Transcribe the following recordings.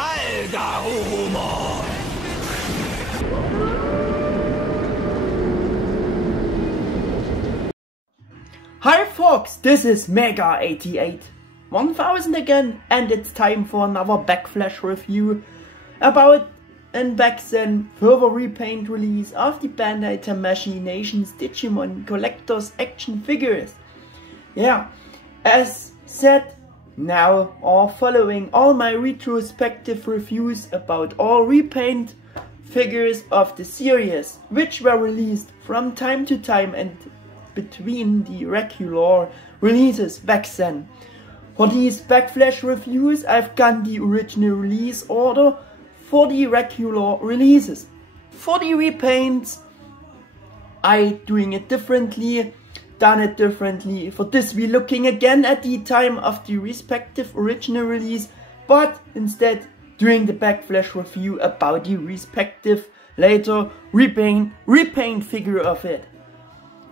MetalGarurumon. Hi folks, this is Mega881000 again, and it's time for another backflash review about an back then further repaint release of the Bandai Tamashii Nations Digimon Collector's Action Figures. Yeah, as said, now are following all my retrospective reviews about all repaint figures of the series, which were released from time to time and between the regular releases back then. For these backflash reviews, I've got the original release order for the regular releases. For the repaints, done it differently. For this, we're looking again at the time of the respective original release, but instead doing the backflash review about the respective later repaint figure of it.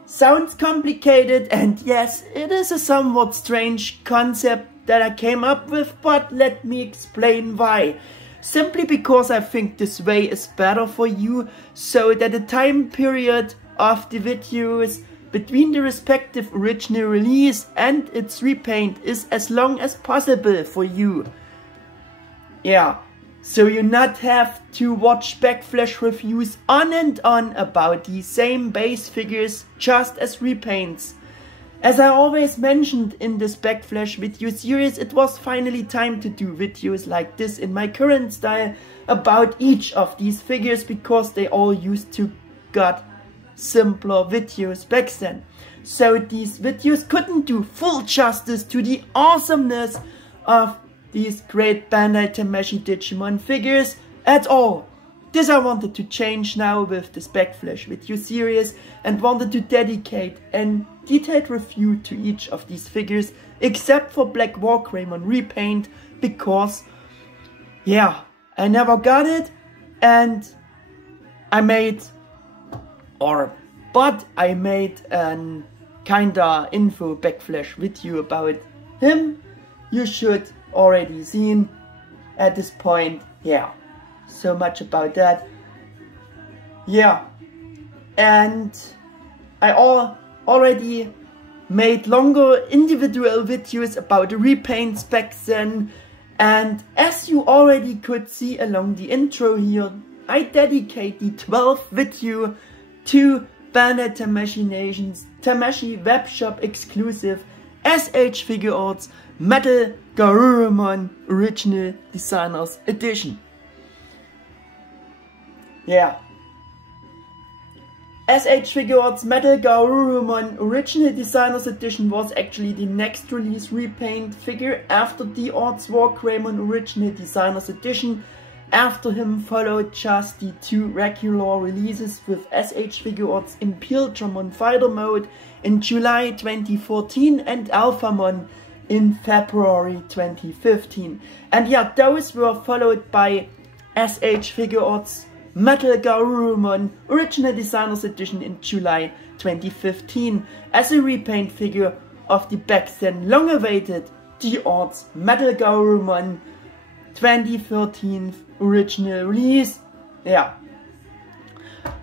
Sounds complicated, and yes, it is a somewhat strange concept that I came up with, but let me explain why. Simply because I think this way is better for you, so that the time period of the videos between the respective original release and its repaint is as long as possible for you. Yeah. So you not have to watch backflash reviews on and on about the same base figures just as repaints. As I always mentioned in this backflash video series, it was finally time to do videos like this in my current style about each of these figures, because they all used to got simpler videos back then. So these videos couldn't do full justice to the awesomeness of these great Bandai Tamashii Digimon figures at all. This I wanted to change now with this backflash video series, and wanted to dedicate a detailed review to each of these figures, except for Black WarGreymon Repaint, because yeah, I never got it, and I made an kinda info backflash video about him. You should already seen at this point. Yeah, so much about that. Yeah, and I already made longer individual videos about the repaints back then, and as you already could see along the intro here, I dedicate the 12th video to Bandai Tamashii Nations Tamashii webshop exclusive S.H.Figuarts MetalGarurumon Original Designers Edition. Yeah. S.H.Figuarts MetalGarurumon Original Designers Edition was actually the next release repaint figure after D-Arts WarGreymon Original Designers Edition. After him followed just the 2 regular releases with S.H.Figuarts Imperialmon Fighter Mode in July 2014 and Alphamon in February 2015. And yeah, those were followed by S.H.Figuarts MetalGarurumon Original Designers Edition in July 2015 as a repaint figure of the back then long awaited D-Arts MetalGarurumon 2013 original release. Yeah.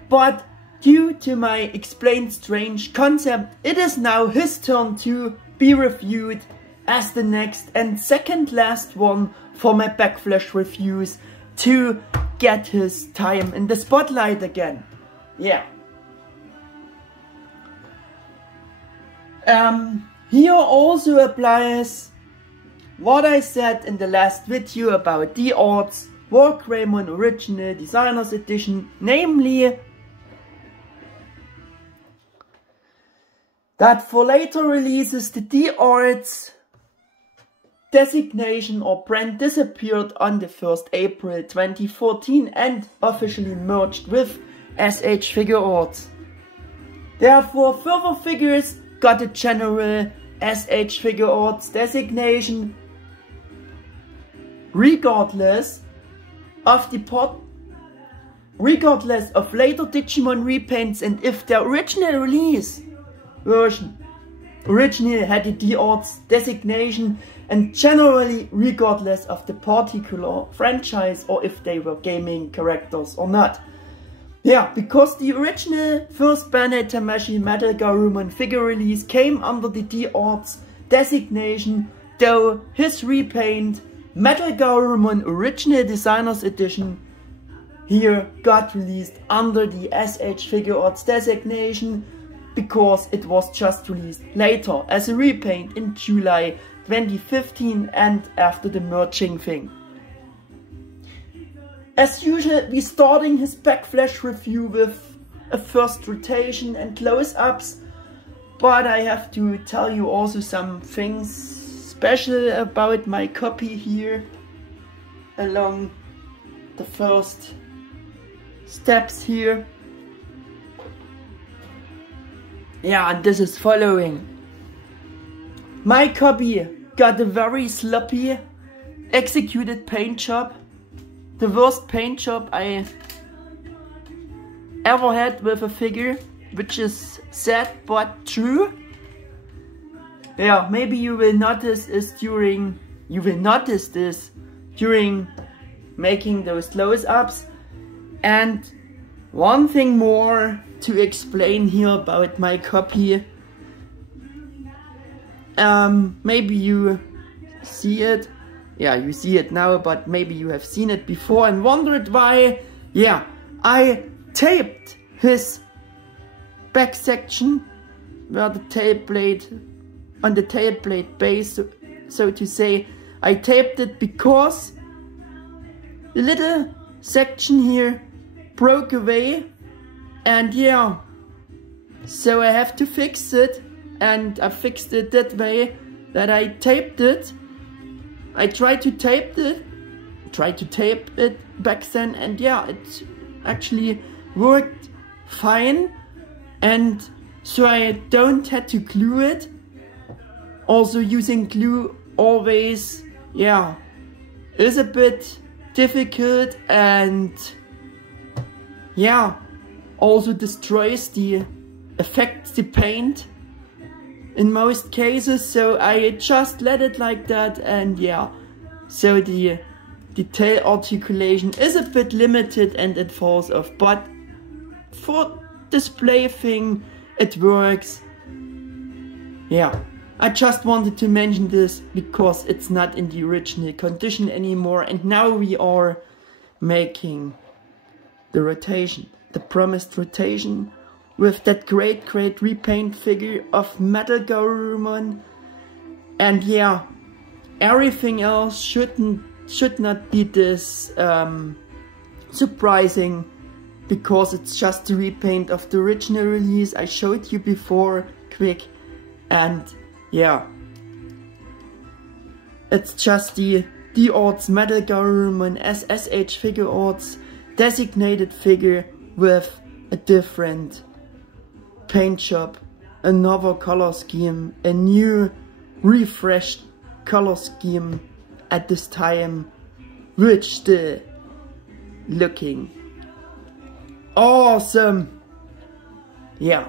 But due to my explained strange concept, it is now his turn to be reviewed as the next and second last one for my backflash reviews, to get his time in the spotlight again. Yeah. Here also applies what I said in the last video about D-Arts WarGreymon Original Designers Edition, namely that for later releases the D-Arts designation or brand disappeared on the 1st April 2014 and officially merged with S.H.Figuarts. Therefore, further figures got a general S.H.Figuarts designation regardless of later Digimon repaints, and if the original release version originally had the D-Arts designation, and generally regardless of the particular franchise or if they were gaming characters or not. Yeah, because the original first Bandai Tamashii MetalGarurumon figure release came under the D-Arts designation, though his repaint MetalGarurumon Original Designers Edition here got released under the S.H.Figuarts designation because it was just released later as a repaint in July 2015 and after the merging thing. As usual, we starting his backflash review with a first rotation and close-ups, but I have to tell you also some things special about my copy here along the first steps here. Yeah, and this is following. My copy got a very sloppy executed paint job. The worst paint job I ever had with a figure, which is sad but true. Yeah, maybe you will notice this during making those close-ups. And one thing more to explain here about my copy. Maybe you see it. Yeah, you see it now, but maybe you have seen it before and wondered why. Yeah, I taped his back section where the tail blade, on the tail blade base, so to say. I taped it because the little section here broke away, and yeah, so I have to fix it, and I fixed it that way that I taped it. I tried to tape it back then, and yeah, it actually worked fine, and so I don't have to glue it. Also using glue always, yeah, is a bit difficult, and yeah, also destroys the affects the paint in most cases, so I just let it like that, and yeah, so the tail articulation is a bit limited and it falls off, but for display thing it works. Yeah, I just wanted to mention this because it's not in the original condition anymore, and now we are making the rotation, the promised rotation, with that great repaint figure of MetalGarurumon. And yeah, everything else should not be this surprising, because it's just a repaint of the original release I showed you before, quick. And yeah, it's just the D-Arts MetalGarurumon as S.H.Figuarts designated figure with a different paint job, another color scheme, a new refreshed color scheme at this time, which still looking awesome. Yeah,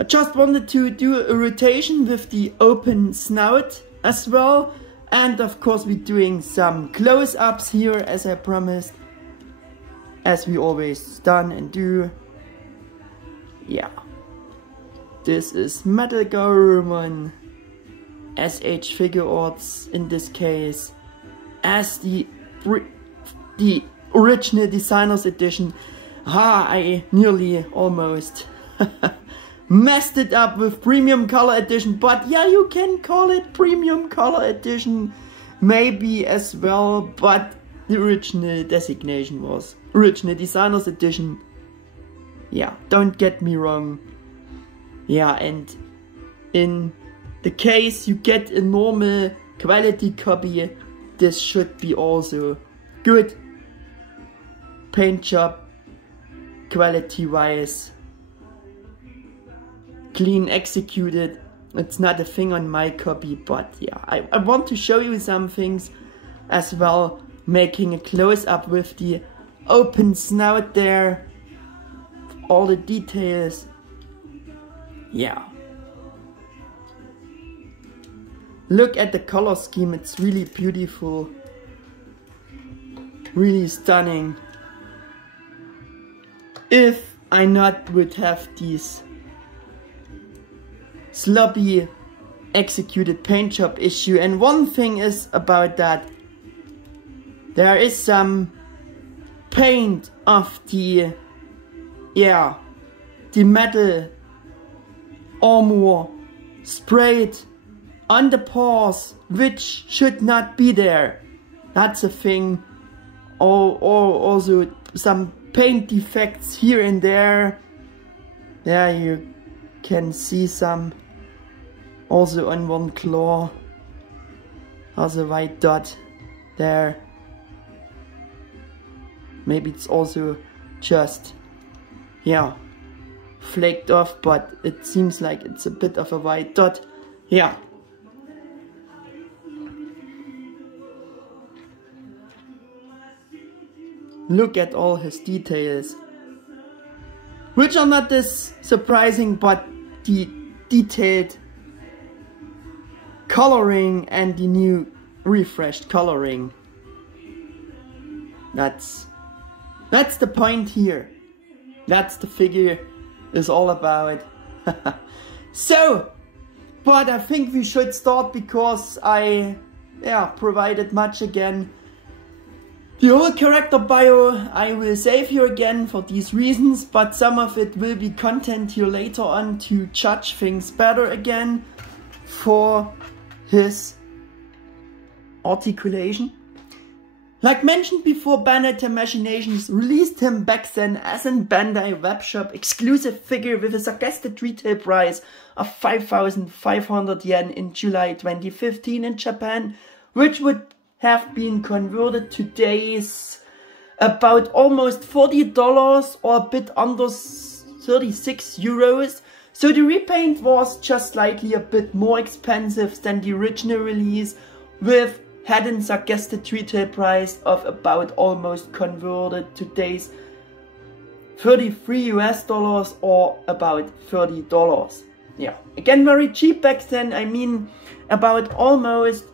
I just wanted to do a rotation with the open snout as well, and of course we're doing some close-ups here as I promised, as we always done and do. Yeah, this is MetalGarurumon S.H.Figuarts in this case as the original designers edition. I nearly almost messed it up with premium color edition, but yeah, you can call it premium color edition maybe as well, but the original designation was original designers edition. Yeah, don't get me wrong. Yeah, and in the case you get a normal quality copy, this should be also good paint job, quality wise, clean executed. It's not a thing on my copy, but yeah, I want to show you some things as well, making a close-up with the open snout there, all the details. Yeah, look at the color scheme, it's really beautiful. Really stunning. If I not would have these sloppy executed paint job issue. And one thing is about that, there is some paint of the metal armor sprayed on the paws, which should not be there. That's a thing. Or also some paint defects here and there. There you can see some. Also on one claw has a white dot there. Maybe it's also just, yeah, flaked off, but it seems like it's a bit of a white dot. Yeah. Look at all his details, which are not this surprising, but the detailed coloring and the new refreshed coloring. That's the point here. That's the figure is all about. So, but I think we should start because I provided much again. The whole character bio I will save here again for these reasons, but some of it will be content here later on to judge things better again for his articulation. Like mentioned before, Bandai Tamashii Nations released him back then as a Bandai webshop exclusive figure with a suggested retail price of 5,500 yen in July 2015 in Japan, which would have been converted to today's about almost $40 or a bit under 36 euros. So the repaint was just slightly a bit more expensive than the original release, with had a suggested retail price of about almost converted to today's $33 or about $30. Yeah, again very cheap back then. I mean, about almost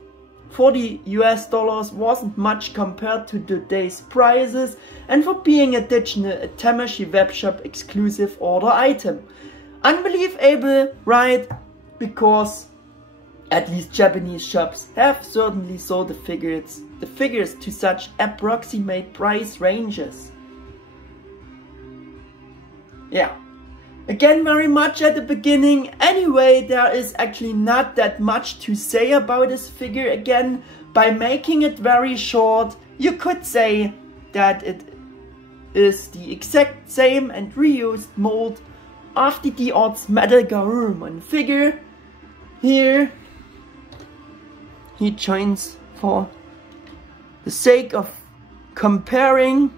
$40 wasn't much compared to today's prices, and for being additional a Tamashii webshop exclusive order item. Unbelievable, right? Because at least Japanese shops have certainly sold the figures to such approximate price ranges. Yeah. Again, very much at the beginning. Anyway, there is actually not that much to say about this figure. Again, by making it very short, you could say that it is the exact same and reused mold of the D-Arts MetalGarurumon figure. Here, he joins for the sake of comparing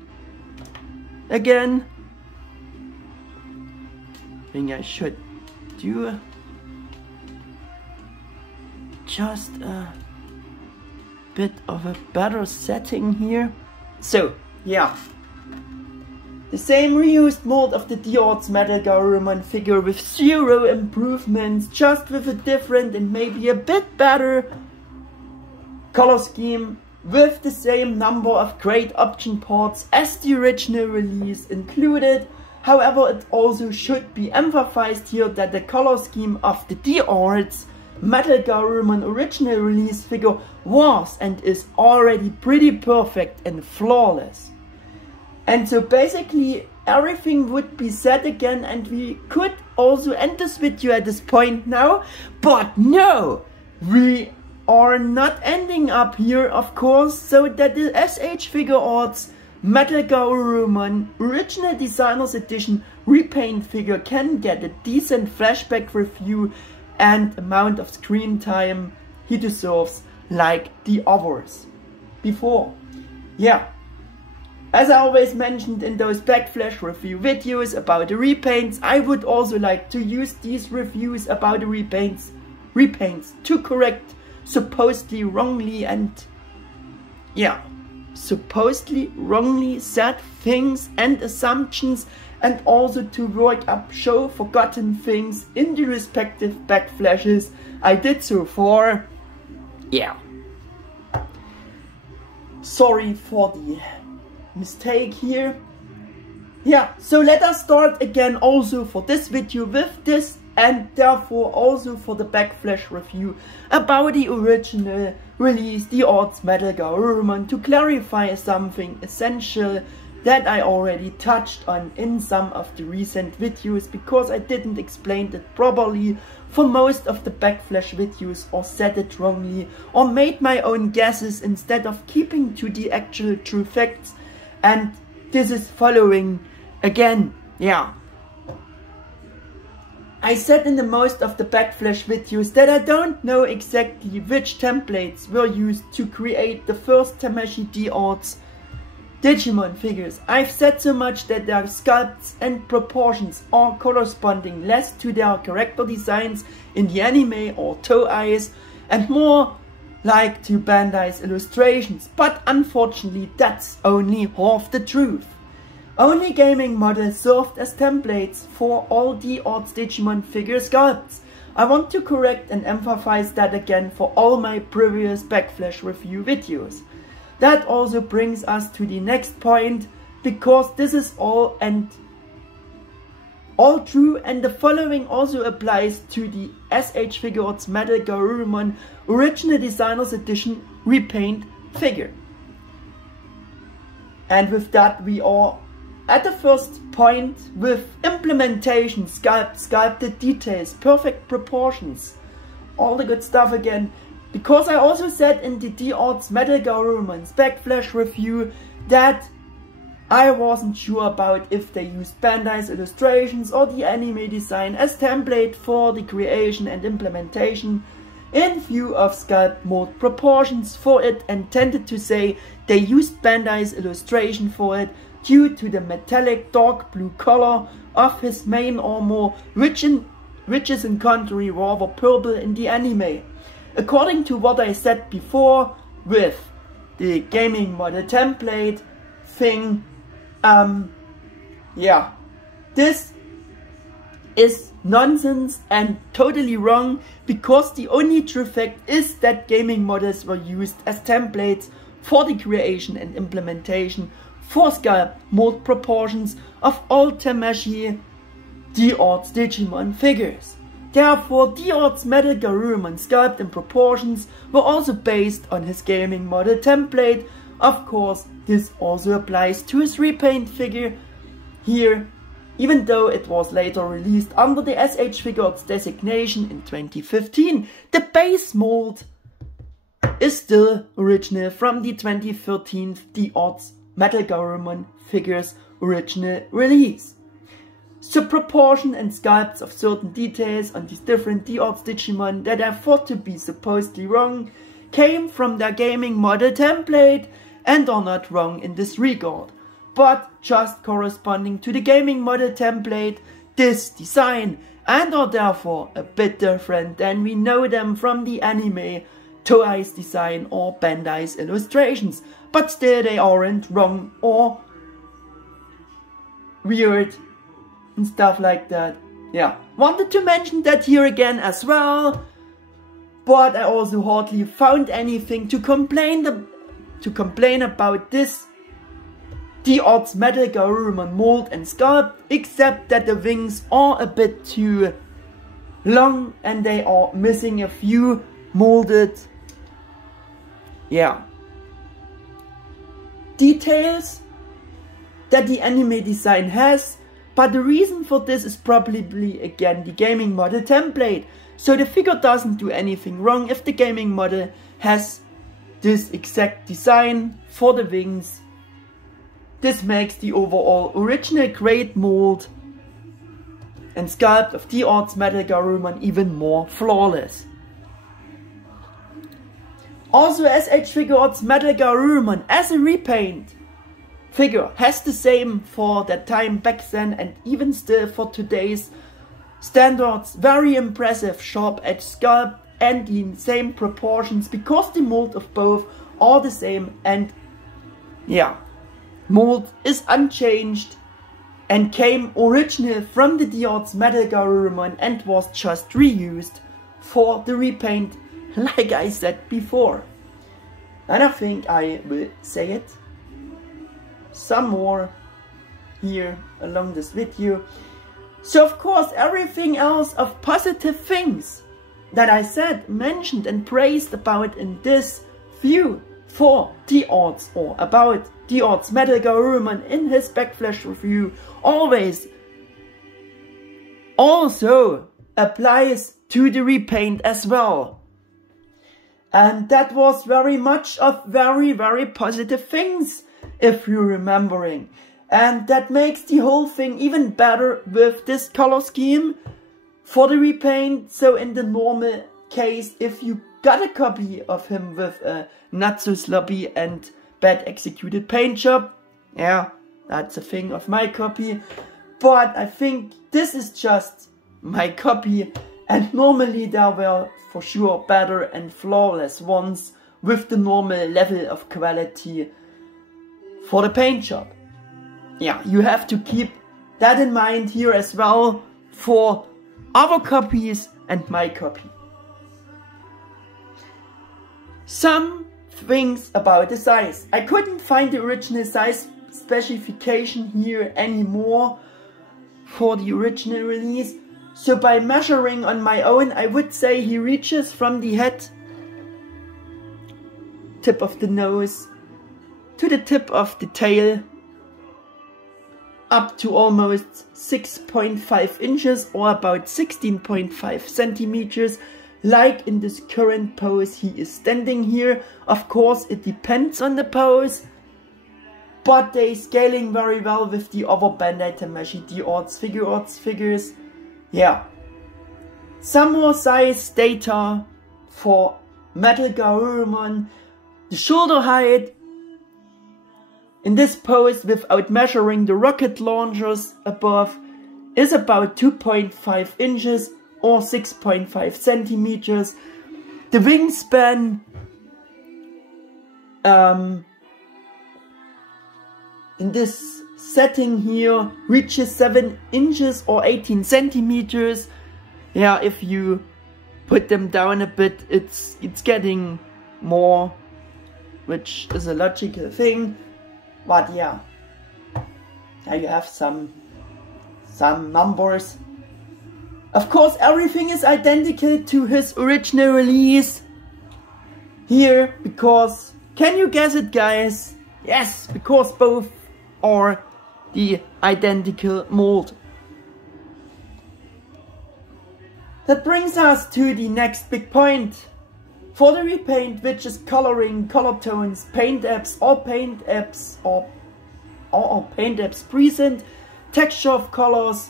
again. I think I should do just a bit of a better setting here. So, yeah. The same reused mold of the D-Arts MetalGarurumon figure with 0 improvements, just with a different and maybe a bit better color scheme, with the same number of great option parts as the original release included. However, it also should be emphasized here that the color scheme of the D-Arts MetalGarurumon original release figure was and is already pretty perfect and flawless. And so basically everything would be said again, and we could also end this video at this point now. But no, we are not ending up here, of course, so that the S.H.Figuarts MetalGarurumon Original Designers Edition Repaint figure can get a decent flashback review and amount of screen time he deserves like the others before. Yeah, as I always mentioned in those backflash review videos about the repaints, I would also like to use these reviews about the repaints to correct supposedly wrongly said things and assumptions, and also to work up show forgotten things in the respective backflashes I did so far. yeah. Sorry for the mistake here. Yeah, so let us start again also for this video with this, and therefore also for the backflash review about the original release D-Arts MetalGarurumon, to clarify something essential that I already touched on in some of the recent videos, because I didn't explain it properly for most of the backflash videos, or said it wrongly, or made my own guesses instead of keeping to the actual true facts. And this is following again, yeah. I said in the most of the backflash videos that I don't know exactly which templates were used to create the first Tamashii D-Arts Digimon figures. I've said so much that their sculpts and proportions are corresponding less to their character designs in the anime or toeis, and more like to Bandai's illustrations, but unfortunately that's only half the truth. Only gaming models served as templates for all D-Arts Digimon figure sculpts. I want to correct and emphasize that again for all my previous backflash review videos. That also brings us to the next point, because this is all true, and the following also applies to the S.H.Figuarts MetalGarurumon Original Designers Edition Repaint figure. And with that we are at the first point with implementation, sculpted details, perfect proportions, all the good stuff again. Because I also said in the D-Arts MetalGarurumon's backflash review that I wasn't sure about if they used Bandai's illustrations or the anime design as template for the creation and implementation in view of sculpt mode proportions for it, and tended to say they used Bandai's illustration for it due to the metallic dark blue color of his main armor, which is in contrary rather purple in the anime. According to what I said before with the gaming model template thing, yeah, this is nonsense and totally wrong, because the only true fact is that gaming models were used as templates for the creation and implementation for sculpt mold proportions of all Tamashii D-Arts Digimon figures. Therefore, D-Arts MetalGarurumon sculpt and proportions were also based on his gaming model template. Of course, this also applies to his repaint figure here, even though it was later released under the S.H.Figuarts designation in 2015. The base mold is still original from the 2013 D-Arts MetalGarurumon figures original release. So proportion and sculpts of certain details on these different D-Arts Digimon that I thought to be supposedly wrong came from their gaming model template and are not wrong in this regard, but just corresponding to the gaming model template, this design, and are therefore a bit different than we know them from the anime, Toei's design or Bandai's illustrations, but still they aren't wrong or weird and stuff like that. Yeah, wanted to mention that here again as well, but I also hardly found anything to complain about this D-Arts MetalGarurumon mold and sculpt, except that the wings are a bit too long and they are missing a few molded, yeah, details that the anime design has. But the reason for this is probably again the gaming model template. So the figure doesn't do anything wrong if the gaming model has this exact design for the wings. This makes the overall original great mold and sculpt of D-Arts MetalGarurumon even more flawless. Also, S.H.Figuarts MetalGarurumon as a repaint figure has the same for that time back then and even still for today's standards, very impressive sharp edge sculpt and in same proportions, because the mold of both are the same, and yeah, mold is unchanged and came original from the D-Arts MetalGarurumon and was just reused for the repaint like I said before. And I think I will say it some more here along this video. So of course everything else of positive things that I said, mentioned and praised about in this view for D-Arts, or about D-Arts MetalGarurumon in his backflash review, always also applies to the repaint as well. And that was very much of very positive things, if you're remembering. And that makes the whole thing even better with this color scheme for the repaint. So in the normal case, if you got a copy of him with a not so sloppy and bad executed paint job, yeah, that's a thing of my copy. But I think this is just my copy, and normally there were for sure better and flawless ones with the normal level of quality for the paint job. Yeah, you have to keep that in mind here as well for other copies and my copy. Some things about the size. I couldn't find the original size specification here anymore for the original release. So by measuring on my own, I would say he reaches from the head, tip of the nose, to the tip of the tail, up to almost 6.5 inches or about 16.5 centimeters, like in this current pose he is standing here. Of course it depends on the pose, but they scaling very well with the other Bandai Tamashii D-Arts Figuarts figures. Yeah. Some more size data for MetalGarurumon. The shoulder height in this pose, without measuring the rocket launchers above, is about 2.5 inches or 6.5 centimeters. The wingspan in this setting here reaches 7 inches or 18 centimeters. Yeah, if you put them down a bit, it's getting more, which is a logical thing. But yeah, now you have some numbers. Of course, everything is identical to his original release here, because, can you guess it, guys? Yes, because both are the identical mold. That brings us to the next big point for the repaint, which is coloring, color tones, paint apps, or paint apps present, texture of colors.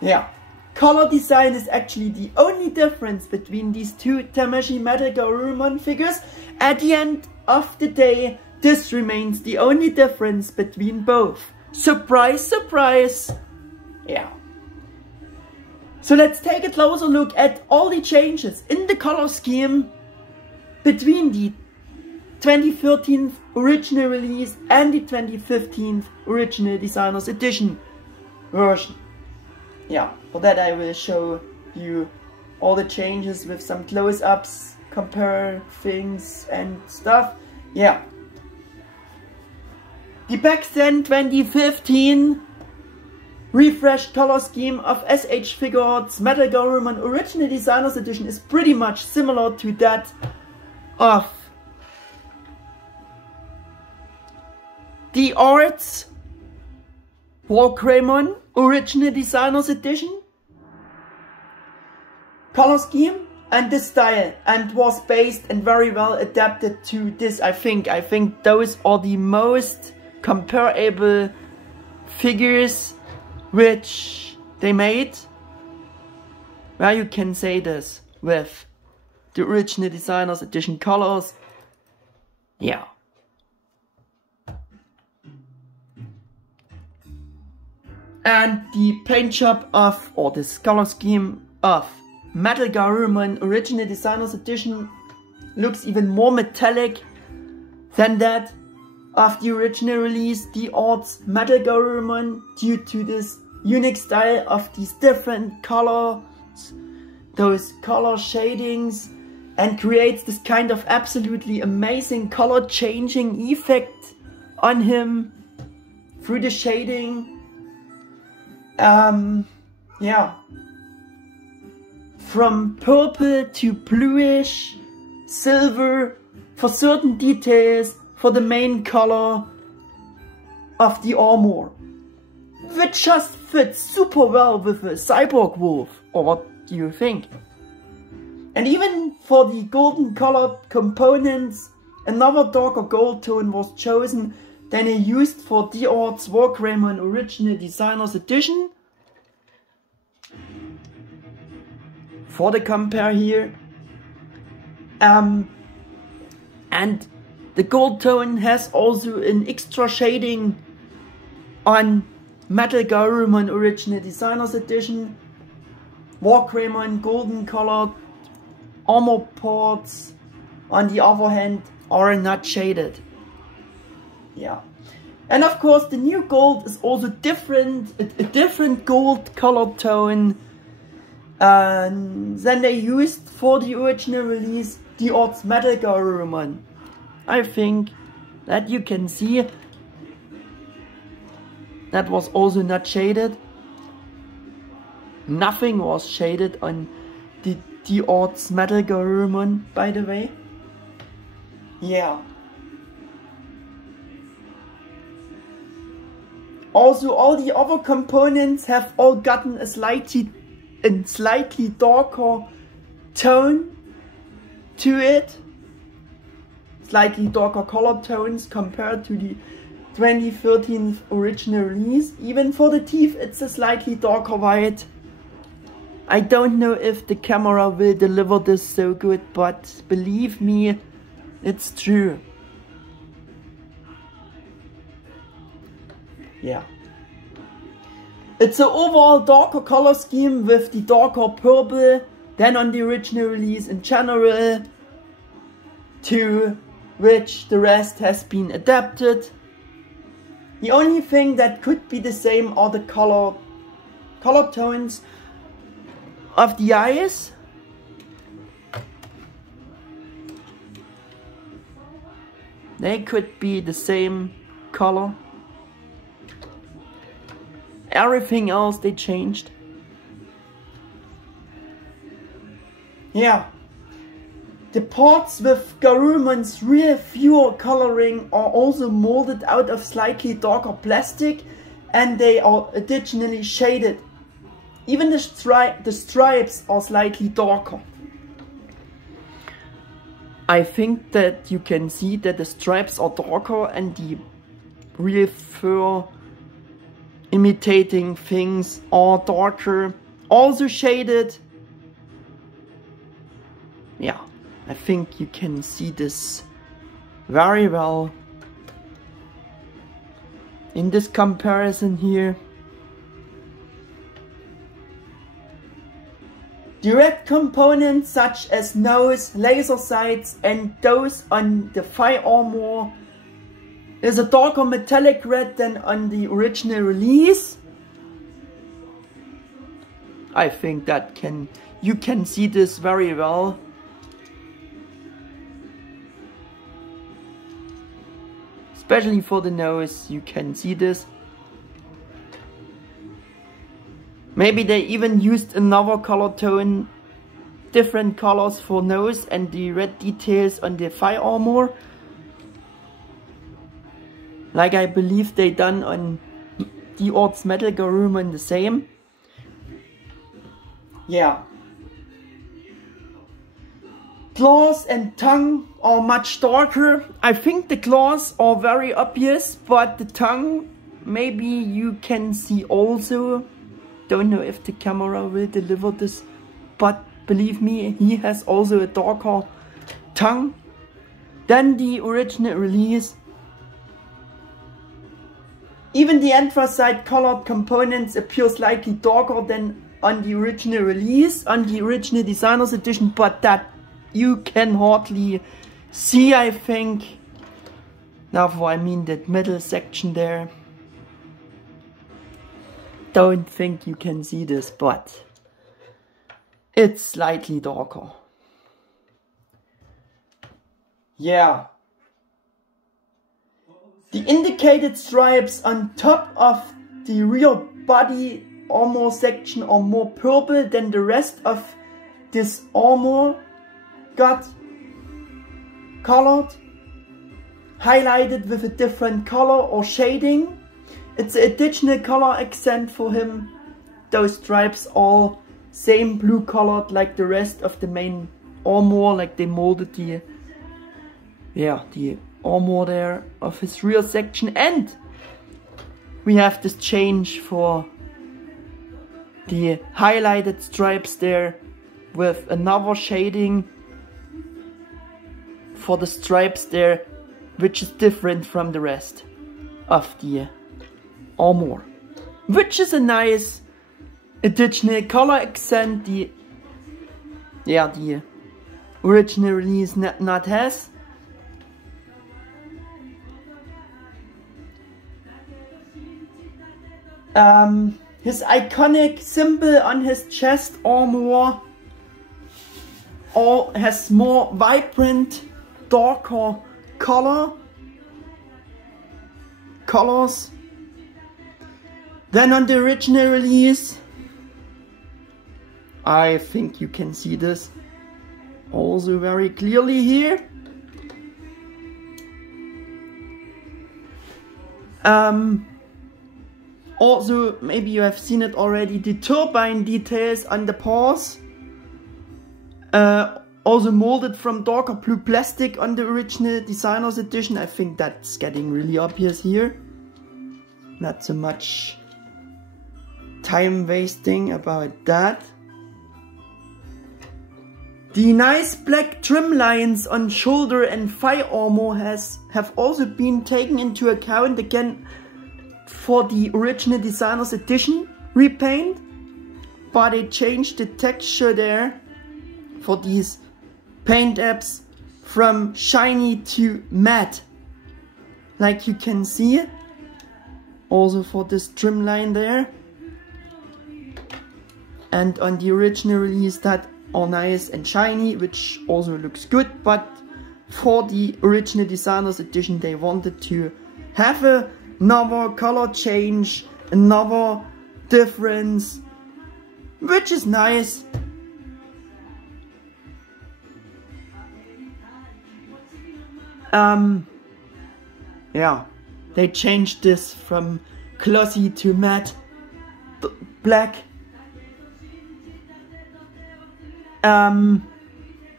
Yeah, color design is actually the only difference between these two Tamashii MetalGarurumon figures. At the end of the day, this remains the only difference between both. Surprise, surprise! Yeah. So let's take a closer look at all the changes in the color scheme between the 2013 original release and the 2015 original Designers Edition version. Yeah, for that I will show you all the changes with some close-ups, compare things and stuff. Yeah. The back then 2015 refreshed color scheme of S.H.Figuarts MetalGarurumon Original Designers Edition is pretty much similar to that of D-Arts WarGreymon Original Designers Edition color scheme and this style, and was based and very well adapted to this. I think those are the most comparable figures which they made, where you can say this with the Original Designers Edition colors. Yeah. And the paint job of, or this color scheme of MetalGarurumon Original Designers Edition looks even more metallic than that of the original release D-Arts MetalGarurumon, due to this unique style of these different colors, those color shadings. and creates this kind of absolutely amazing color changing effect on him through the shading. Yeah, from purple to bluish, silver for certain details for the main color of the armor, which just fits super well with a cyborg wolf. Or what do you think? And even for the golden colored components, another darker gold tone was chosen than he used for D-Arts WarGreymon Original Designers Edition. For the compare here. And the gold tone has also an extra shading on MetalGarurumon Original Designers Edition. WarGreymon golden colored armor parts, on the other hand, are not shaded. Yeah. And of course the new gold is also different, a different gold color tone than they used for the original release, D-Arts MetalGarurumon. I think that you can see that was also not shaded. Nothing was shaded on the D-Arts MetalGarurumon, by the way. Yeah. Also, all the other components have all gotten a slightly darker tone to it. Slightly darker color tones compared to the 2013 original release. Even for the teeth, it's a slightly darker white. I don't know if the camera will deliver this so good, but believe me, it's true. Yeah. It's an overall darker color scheme with the darker purple than on the original release in general, to which the rest has been adapted. The only thing that could be the same are the color tones of the eyes. They could be the same color. Everything else they changed. Yeah. The parts with Garurumon's real viewer coloring are also molded out of slightly darker plastic, and they are additionally shaded. Even the stripes are slightly darker. I think that you can see that the stripes are darker and the real fur imitating things are darker, also shaded. Yeah, I think you can see this very well in this comparison here. Direct components such as nose, laser sights and those on the thigh armor is a darker metallic red than on the original release. I think that you can see this very well. Especially for the nose, you can see this. Maybe they even used another color tone, different colors for nose and the red details on the thigh armor. Like I believe they done on D-Arts MetalGarurumon the same. Yeah. Claws and tongue are much darker. I think the claws are very obvious, but the tongue maybe you can see also. Don't know if the camera will deliver this, but believe me, he has also a darker tongue than the original release. Even the anthracite colored components appear slightly darker than on the original release, on the original Designers Edition, but that you can hardly see, I think. Now, I mean that middle section there. Don't think you can see this, but it's slightly darker. yeah. The indicated stripes on top of the rear body armor section are more purple than the rest of this armor got colored, highlighted with a different color or shading. It's an additional color accent for him. Those stripes are same blue colored like the rest of the main armor, like they molded the armor there of his rear section. And we have this change for the highlighted stripes there with another shading for the stripes there, which is different from the rest of the armor, which is a nice additional color accent the original release not has. His iconic symbol on his chest armor has more vibrant, darker colors than on the original release. I think you can see this also very clearly here. Also, maybe you have seen it already, the turbine details on the paws, also molded from darker blue plastic on the original designer's edition. I think that's getting really obvious here. Not so much time wasting about that. The nice black trim lines on shoulder and thigh armor have also been taken into account again for the original designer's edition repaint, but they changed the texture there for these paint apps from shiny to matte, like you can see, also for this trim line there. And on the original release that are nice and shiny, which also looks good, but for the original designer's edition they wanted to have another color change, another difference, which is nice. Yeah, they changed this from glossy to matte black.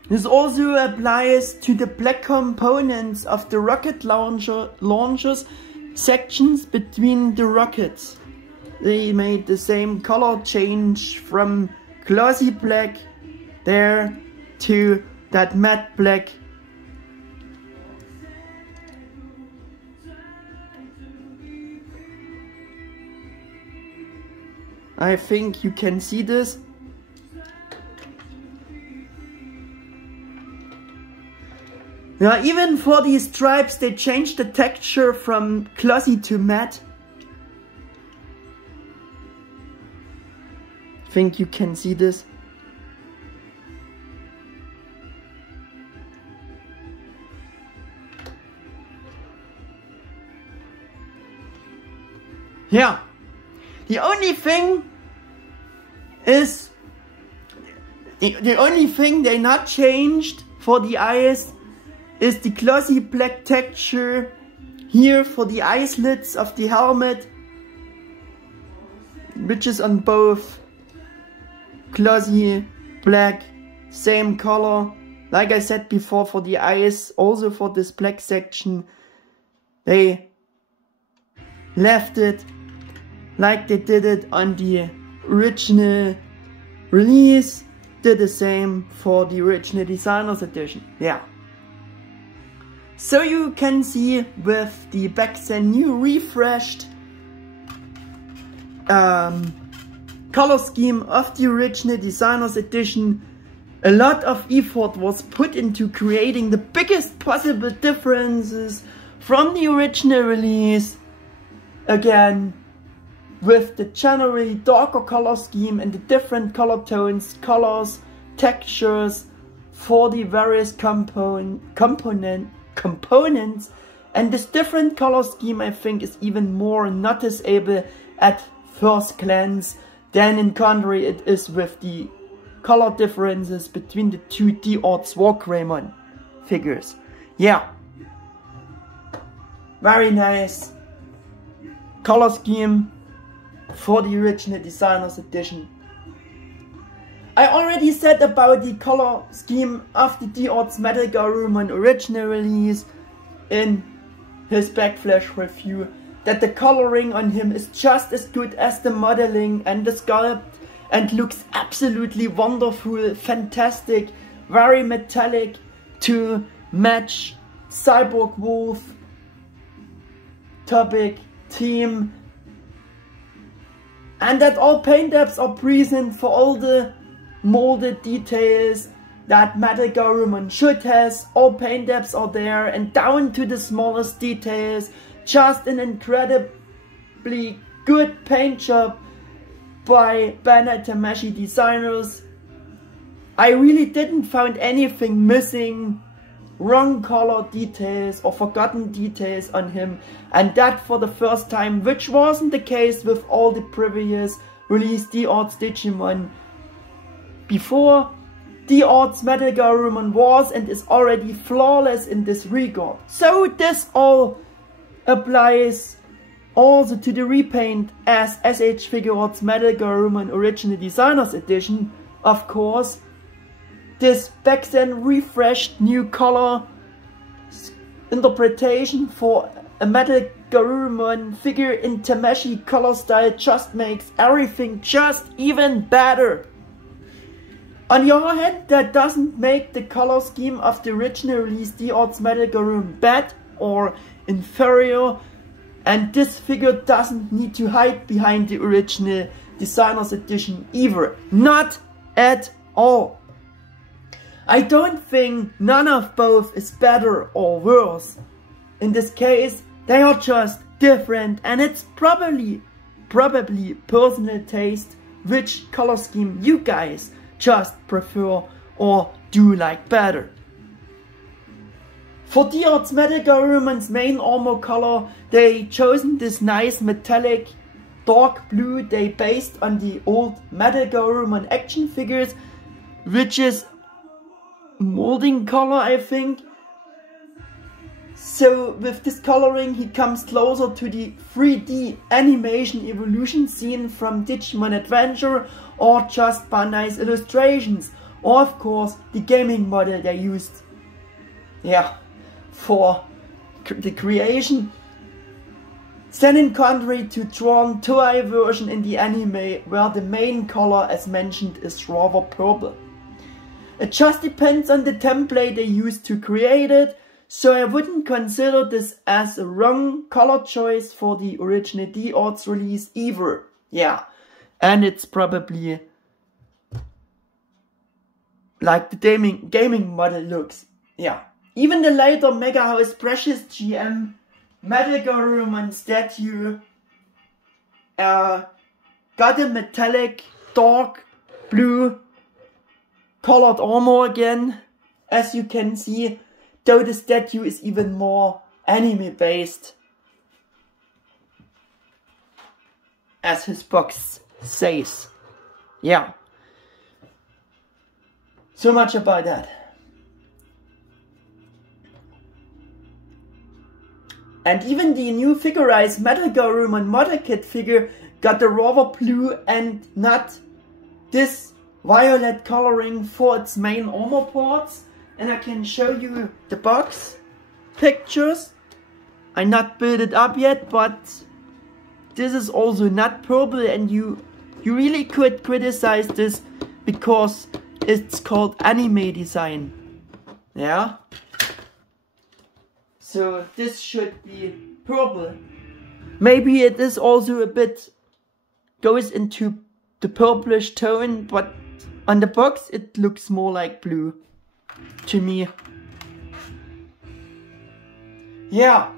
This also applies to the black components of the rocket launchers sections between the rockets. They made the same color change from glossy black there to that matte black. I think you can see this. Now, even for these stripes, they changed the texture from glossy to matte. I think you can see this. Yeah. The only thing is, the only thing they not changed for the eyes is the glossy black texture here for the eye slits of the helmet, which is on both glossy black, same color. Like I said before, for the eyes, also for this black section, they left it like they did it on the original release, did the same for the original designer's edition. Yeah. So you can see with the back then new refreshed color scheme of the original designer's edition, a lot of effort was put into creating the biggest possible differences from the original release. Again, with the generally darker color scheme and the different color tones, colors, textures for the various components components, and this different color scheme I think is even more noticeable at first glance than in contrary it is with the color differences between the two D-Arts WarGreymon figures. Yeah, very nice color scheme for the original Designers Edition. I already said about the color scheme of the D-Arts MetalGarurumon original release in his backflash review that the coloring on him is just as good as the modeling and the sculpt and looks absolutely wonderful, fantastic, very metallic to match Cyborg Wolf topic theme, and that all paint depths are present for all the molded details that MetalGarurumon should has. All paint depths are there, and down to the smallest details. Just an incredibly good paint job by Bandai Tamashii designers. I really didn't find anything missing, wrong color details or forgotten details on him, and that for the first time, which wasn't the case with all the previous released D-Arts Digimon. Before, D-Arts MetalGarurumon was and is already flawless in this regard. So this all applies also to the repaint as S.H.Figuarts MetalGarurumon Original Designers Edition. Of course, this back then refreshed new color interpretation for a MetalGarurumon figure in Tamashii color style just makes everything just even better. On the other hand, that doesn't make the color scheme of the original release D-Arts MetalGarurumon bad or inferior, and this figure doesn't need to hide behind the original Designers Edition either. Not at all. I don't think none of both is better or worse. In this case, they are just different, and it's probably personal taste which color scheme you guys just prefer or do like better. For D-Arts MetalGarurumon's main armor color, they chosen this nice metallic dark blue they based on the old MetalGarurumon action figures, which is molding color I think. So with this coloring he comes closer to the 3D animation evolution scene from Digimon Adventure or just Bandai's illustrations, or of course the gaming model they used, yeah, for the creation. Then in contrary to drawn Toei version in the anime, where the main color as mentioned is rather purple. It just depends on the template they used to create it, so I wouldn't consider this as a wrong color choice for the original D-Arts release either. Yeah, and it's probably like the gaming model looks. Yeah, even the later Mega House Precious GM MetalGarurumon statue got a metallic dark blue colored armor again, as you can see, though the statue is even more anime based, as his box says. Yeah, so much about that. And even the new Figuarts MetalGarurumon model kit figure got a rather blue and not this violet coloring for its main armor parts. And I can show you the box pictures. I not built it up yet, but this is also not purple, and you really could criticize this because it's called anime design. Yeah. So this should be purple. Maybe it is also a bit goes into the purplish tone, but on the box it looks more like blue to me. Yeah.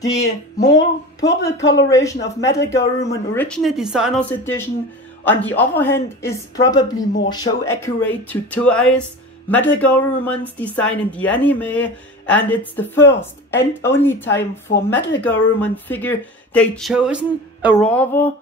The more purple coloration of MetalGarurumon Original Designers Edition on the other hand, is probably more show accurate to Toei's MetalGarurumon's design in the anime, and it's the first and only time for MetalGarurumon figure they chosen a rather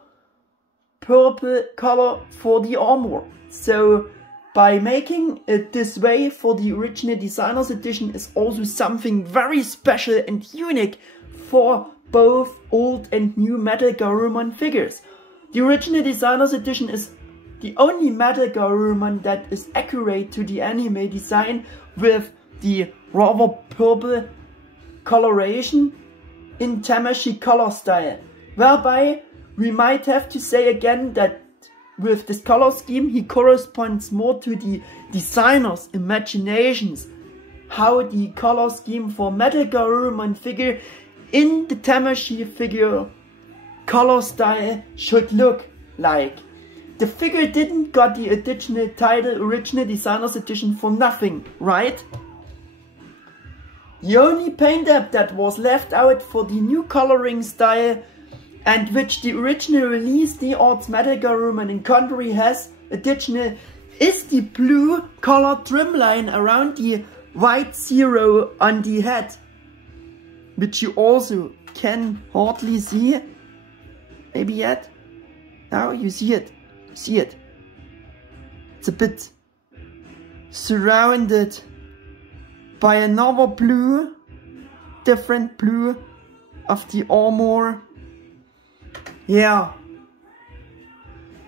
purple color for the armor. So by making it this way for the original designers edition is also something very special and unique for both old and new MetalGarurumon figures. The original designers edition is the only MetalGarurumon that is accurate to the anime design with the rather purple coloration in Tamashii color style, whereby we might have to say again that with this color scheme he corresponds more to the designer's imaginations how the color scheme for MetalGarurumon figure in the Tamashii figure color style should look like. The figure didn't got the additional title Original Designers Edition for nothing, right? The only paint app that was left out for the new coloring style, and which the original release D-Arts MetalGarurumon in country has additional, is the blue colored trim line around the white zero on the head, which you also can hardly see. Maybe yet? Now you see it. See it. It's a bit surrounded by another blue, different blue of the armor. Yeah.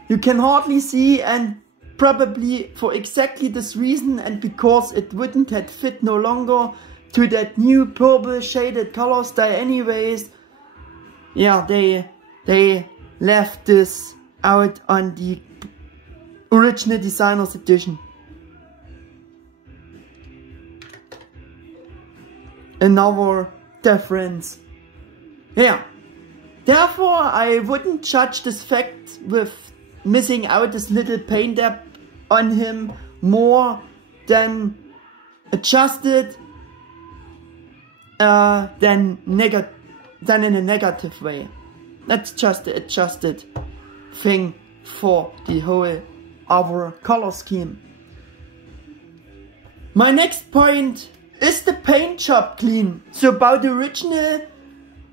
You can hardly see, and probably for exactly this reason and because it wouldn't have fit no longer to that new purple shaded color style anyways. Yeah, they left this out on the Original Designers Edition. Another difference. Yeah. Therefore, I wouldn't judge this fact with missing out this little paint app on him more than adjusted than in a negative way. That's just the adjusted thing for the whole other color scheme. My next point is the paint job clean. So about the original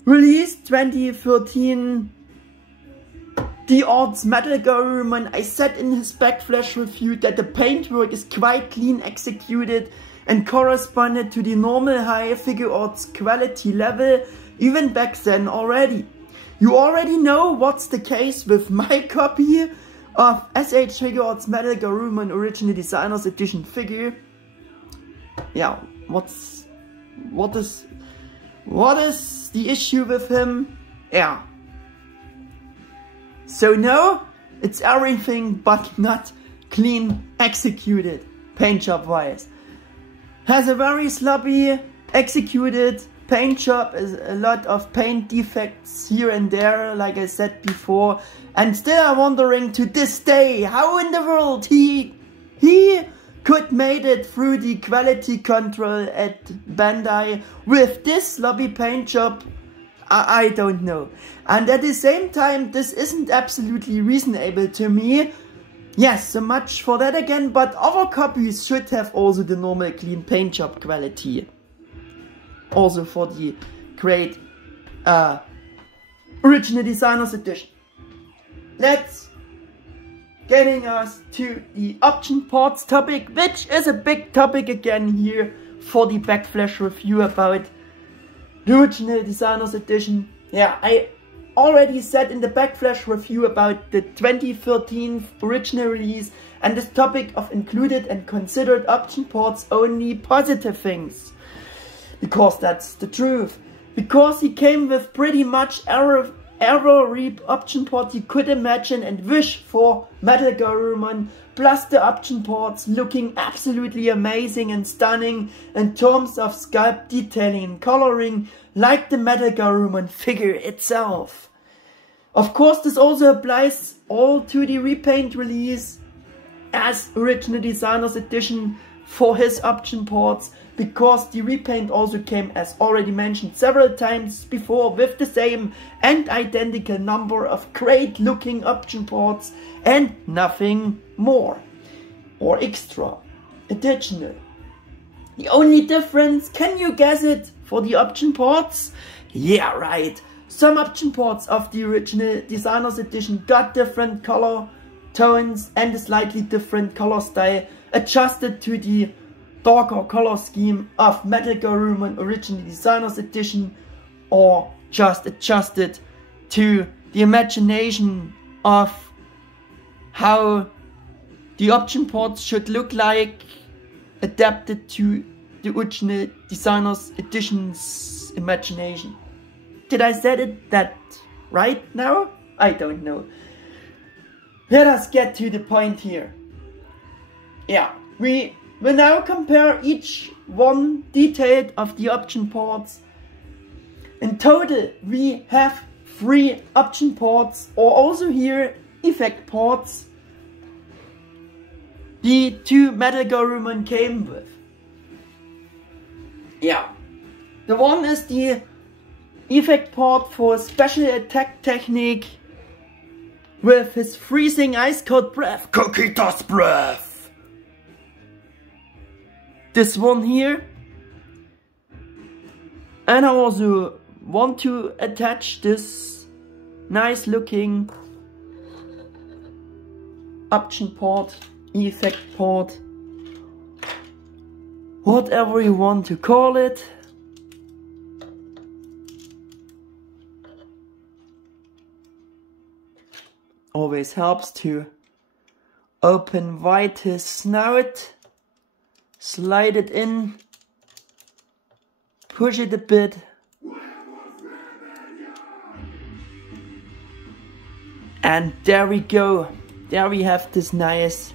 release 2013 D-Arts MetalGarurumon, I said in his backflash review that the paintwork is quite clean executed and corresponded to the normal high Figuarts quality level even back then already. You already know what's the case with my copy of S.H.Figuarts MetalGarurumon Original Designers Edition figure. Yeah, what is the issue with him? Yeah. So no, it's everything but not clean executed paint job wise. Has a very sloppy executed paint job, is a lot of paint defects here and there, like I said before, and still I'm wondering to this day how in the world he could made it through the quality control at Bandai with this sloppy paint job. I don't know. And at the same time, this isn't absolutely reasonable to me. Yes, so much for that again, but other copies should have also the normal clean paint job quality. Also for the great Original Designers Edition. Let's getting us to the option parts topic, which is a big topic again here for the backflash review about the Original Designers Edition. Yeah, I already said in the backflash review about the 2013 original release and this topic of included and considered option parts only positive things. Because that's the truth. Because he came with pretty much every option part you could imagine and wish for MetalGarurumon, plus the option parts looking absolutely amazing and stunning in terms of sculpt detailing and coloring, like the MetalGarurumon figure itself. Of course, this also applies all to the repaint release as Original Designers Edition for his option parts, because the repaint also came, as already mentioned several times before, with the same and identical number of great looking option ports and nothing more or extra, additional. The only difference, can you guess it, for the option ports? Yeah, right. Some option ports of the original Designers Edition got different color tones and a slightly different color style, adjusted to the darker color scheme of MetalGarurumon Original Designers Edition, or just adjusted to the imagination of how the option ports should look like, adapted to the original Designers Edition's imagination. Did I say it that right now? I don't know. Let us get to the point here. Yeah, we will now compare each one detailed of the option ports. In total, we have 3 option ports, or also here effect ports, the 2 MetalGarurumon came with. Yeah, the one is the effect port for special attack technique with his freezing ice cold breath, Cocythus Breath. This one here. And I also want to attach this nice looking option port, effect port, whatever you want to call it. Always helps to open wide his snout, slide it in, push it a bit, and there we go. There we have this nice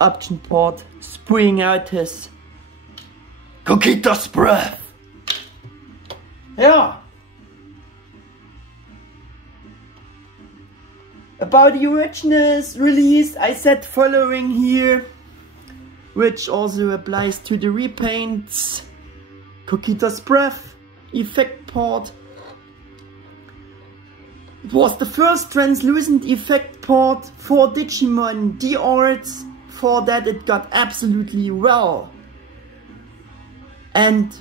option port spewing out his Cocythus Breath. Yeah. About the original's release, I said following here, which also applies to the repaints. Cocythus Breath effect port. It was the first translucent effect port for Digimon D-Arts. For that it got absolutely well. And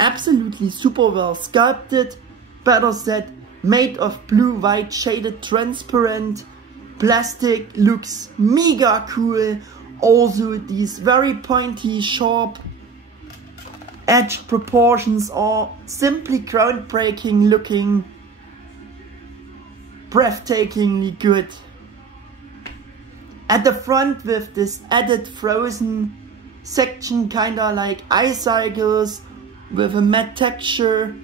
absolutely super well sculpted. Better said, made of blue-white shaded transparent plastic, looks mega cool. Also these very pointy, sharp edge proportions are simply groundbreaking looking, breathtakingly good. At the front with this added frozen section, kinda like eye cycles with a matte texture.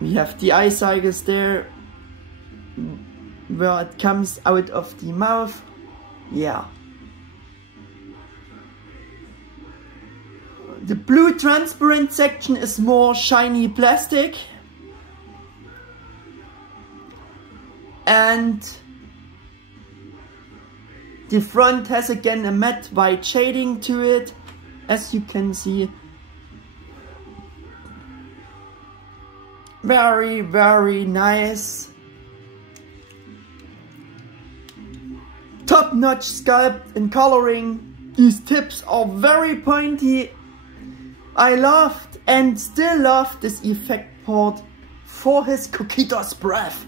We have the eye cycles there, where it comes out of the mouth. Yeah. The blue transparent section is more shiny plastic. And the front has again a matte white shading to it, as you can see. Very, very nice. Top-notch sculpt and coloring. These tips are very pointy. I loved and still love this effect port for his Cocythus Breath.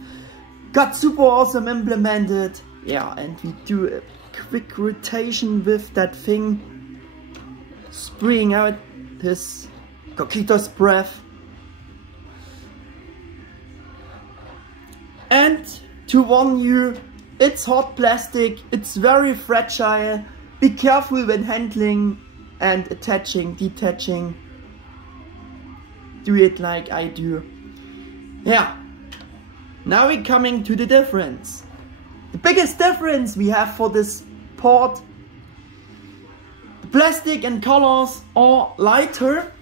Got super awesome implemented. Yeah, and we do a quick rotation with that thing, spraying out his Cocythus Breath. And to warn you, it's hard plastic, it's very fragile. Be careful when handling and attaching, detaching. Do it like I do. Yeah. Now we're coming to the difference. The biggest difference we have for this port, the plastic and colors are lighter.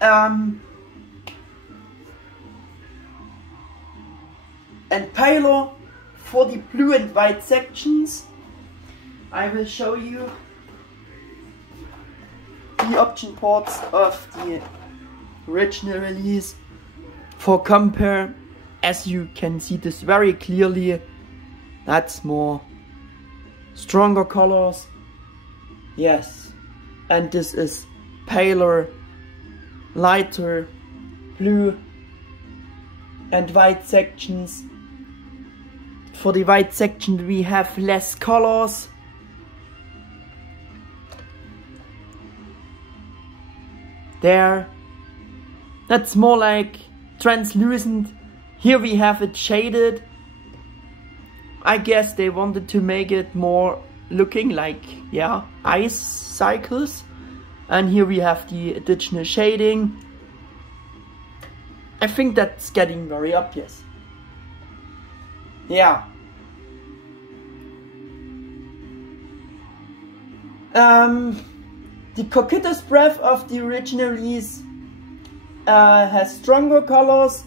And paler for the blue and white sections, I will show you the option ports of the original release. For compare, as you can see this very clearly, that's more stronger colors. Yes, and this is paler, lighter blue and white sections. For the white section we have less colors. There, that's more like translucent. Here we have it shaded. I guess they wanted to make it more looking like, yeah, ice cycles. And here we have the additional shading. I think that's getting very obvious. Yeah. The Cocythus Breath of the original release has stronger colors.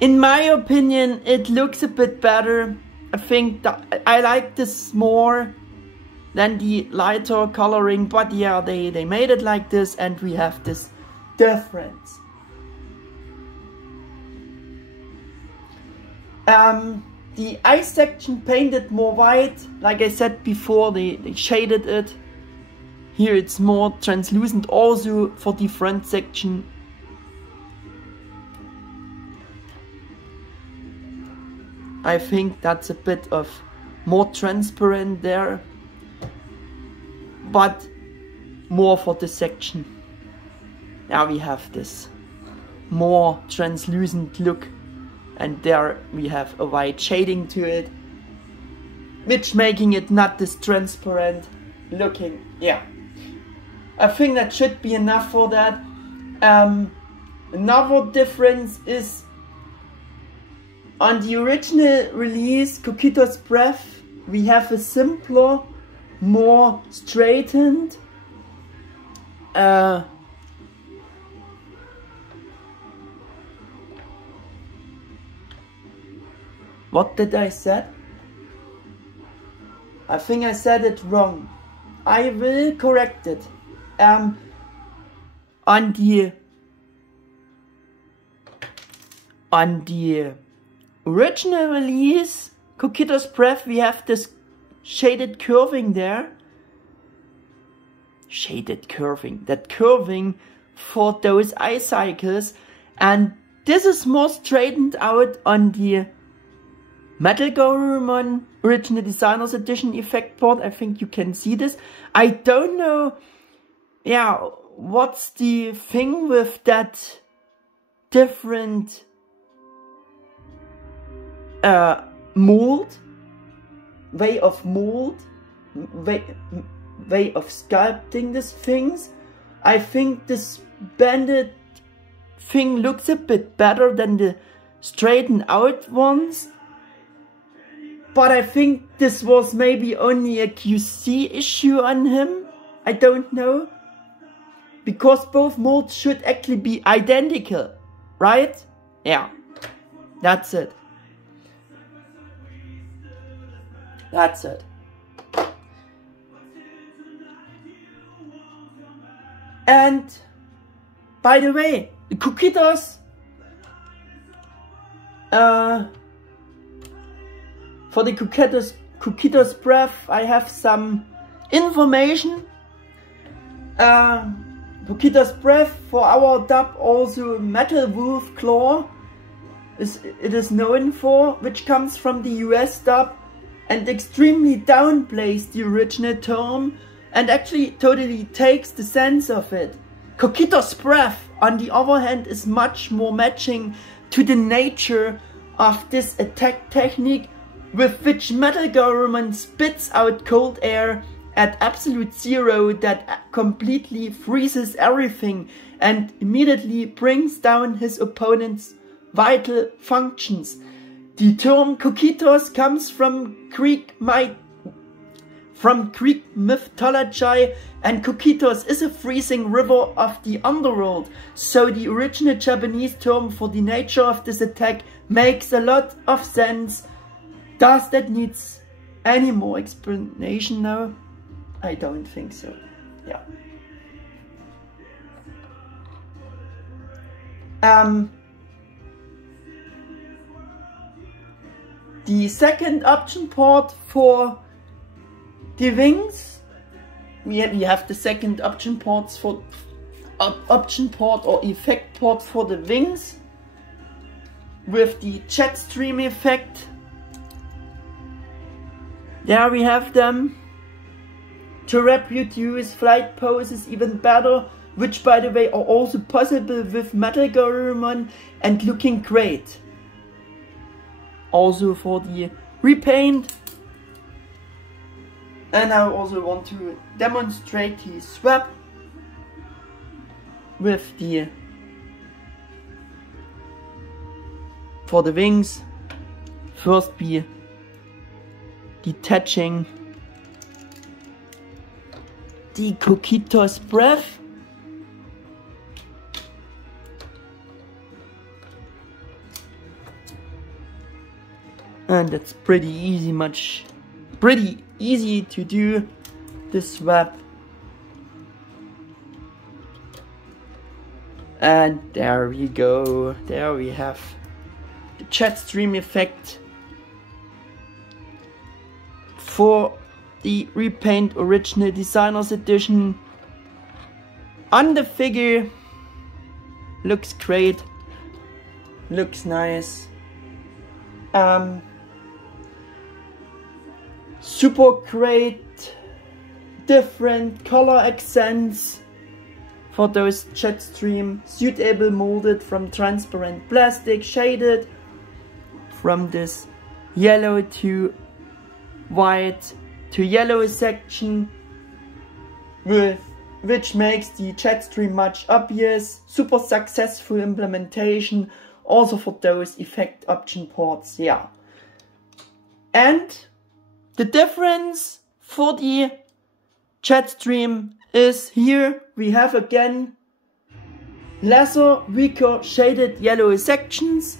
In my opinion, it looks a bit better. I think that I like this more than the lighter coloring, but yeah, they made it like this and we have this difference. The eye section painted more white. Like I said before, they shaded it. Here it's more translucent also for the front section. I think that's a bit of more transparent there, but more for the section. Now we have this more translucent look, and there we have a white shading to it, which making it not this transparent looking. Yeah, I think that should be enough for that. Another difference is on the original release, Cocythus Breath, we have a simpler, more straightened what did I say? I think I said it wrong. I will correct it. On the original release, Cocythus Breath, we have this shaded curving there. Shaded curving. That curving for those eye cycles. And this is more straightened out on the MetalGarurumon Original Designers Edition effect part. I think you can see this. I don't know, yeah, what's the thing with that different mold, way of sculpting these things. I think this banded thing looks a bit better than the straightened out ones, but I think this was maybe only a QC issue on him. I don't know, because both molds should actually be identical, right? Yeah, that's it. That's it. And by the way, the Cocythus, for the Cocythus Breath, I have some information. Cocythus Breath, for our dub, also Metal Wolf Claw, it is known for, which comes from the US dub, and extremely downplays the original term and actually totally takes the sense of it. Cocythus Breath, on the other hand, is much more matching to the nature of this attack technique, with which MetalGarurumon spits out cold air at absolute zero that completely freezes everything and immediately brings down his opponent's vital functions. The term Cocythus comes from Greek mythology, and Cocythus is a freezing river of the underworld, so the original Japanese term for the nature of this attack makes a lot of sense. Does that need any more explanation now? I don't think so. Yeah. The second option port for the wings, we have the second option ports for option port or effect port for the wings with the jet stream effect. There we have them to reproduce flight poses even better, which by the way are also possible with MetalGarurumon and looking great. Also for the repaint. And I also want to demonstrate the swap with the for the wings. First be detaching the Cocythus Breath. And it's pretty easy to do this swap. And there we go. There we have the jet stream effect for the Repaint Original Designers Edition on the figure. Looks great, looks nice. Super great different color accents for those jet stream, suitable molded from transparent plastic, shaded from this yellow to white to yellow section, which makes the jet stream much obvious. Super successful implementation also for those effect option ports, yeah. And the difference for the jet stream is here we have again lesser, weaker shaded yellow sections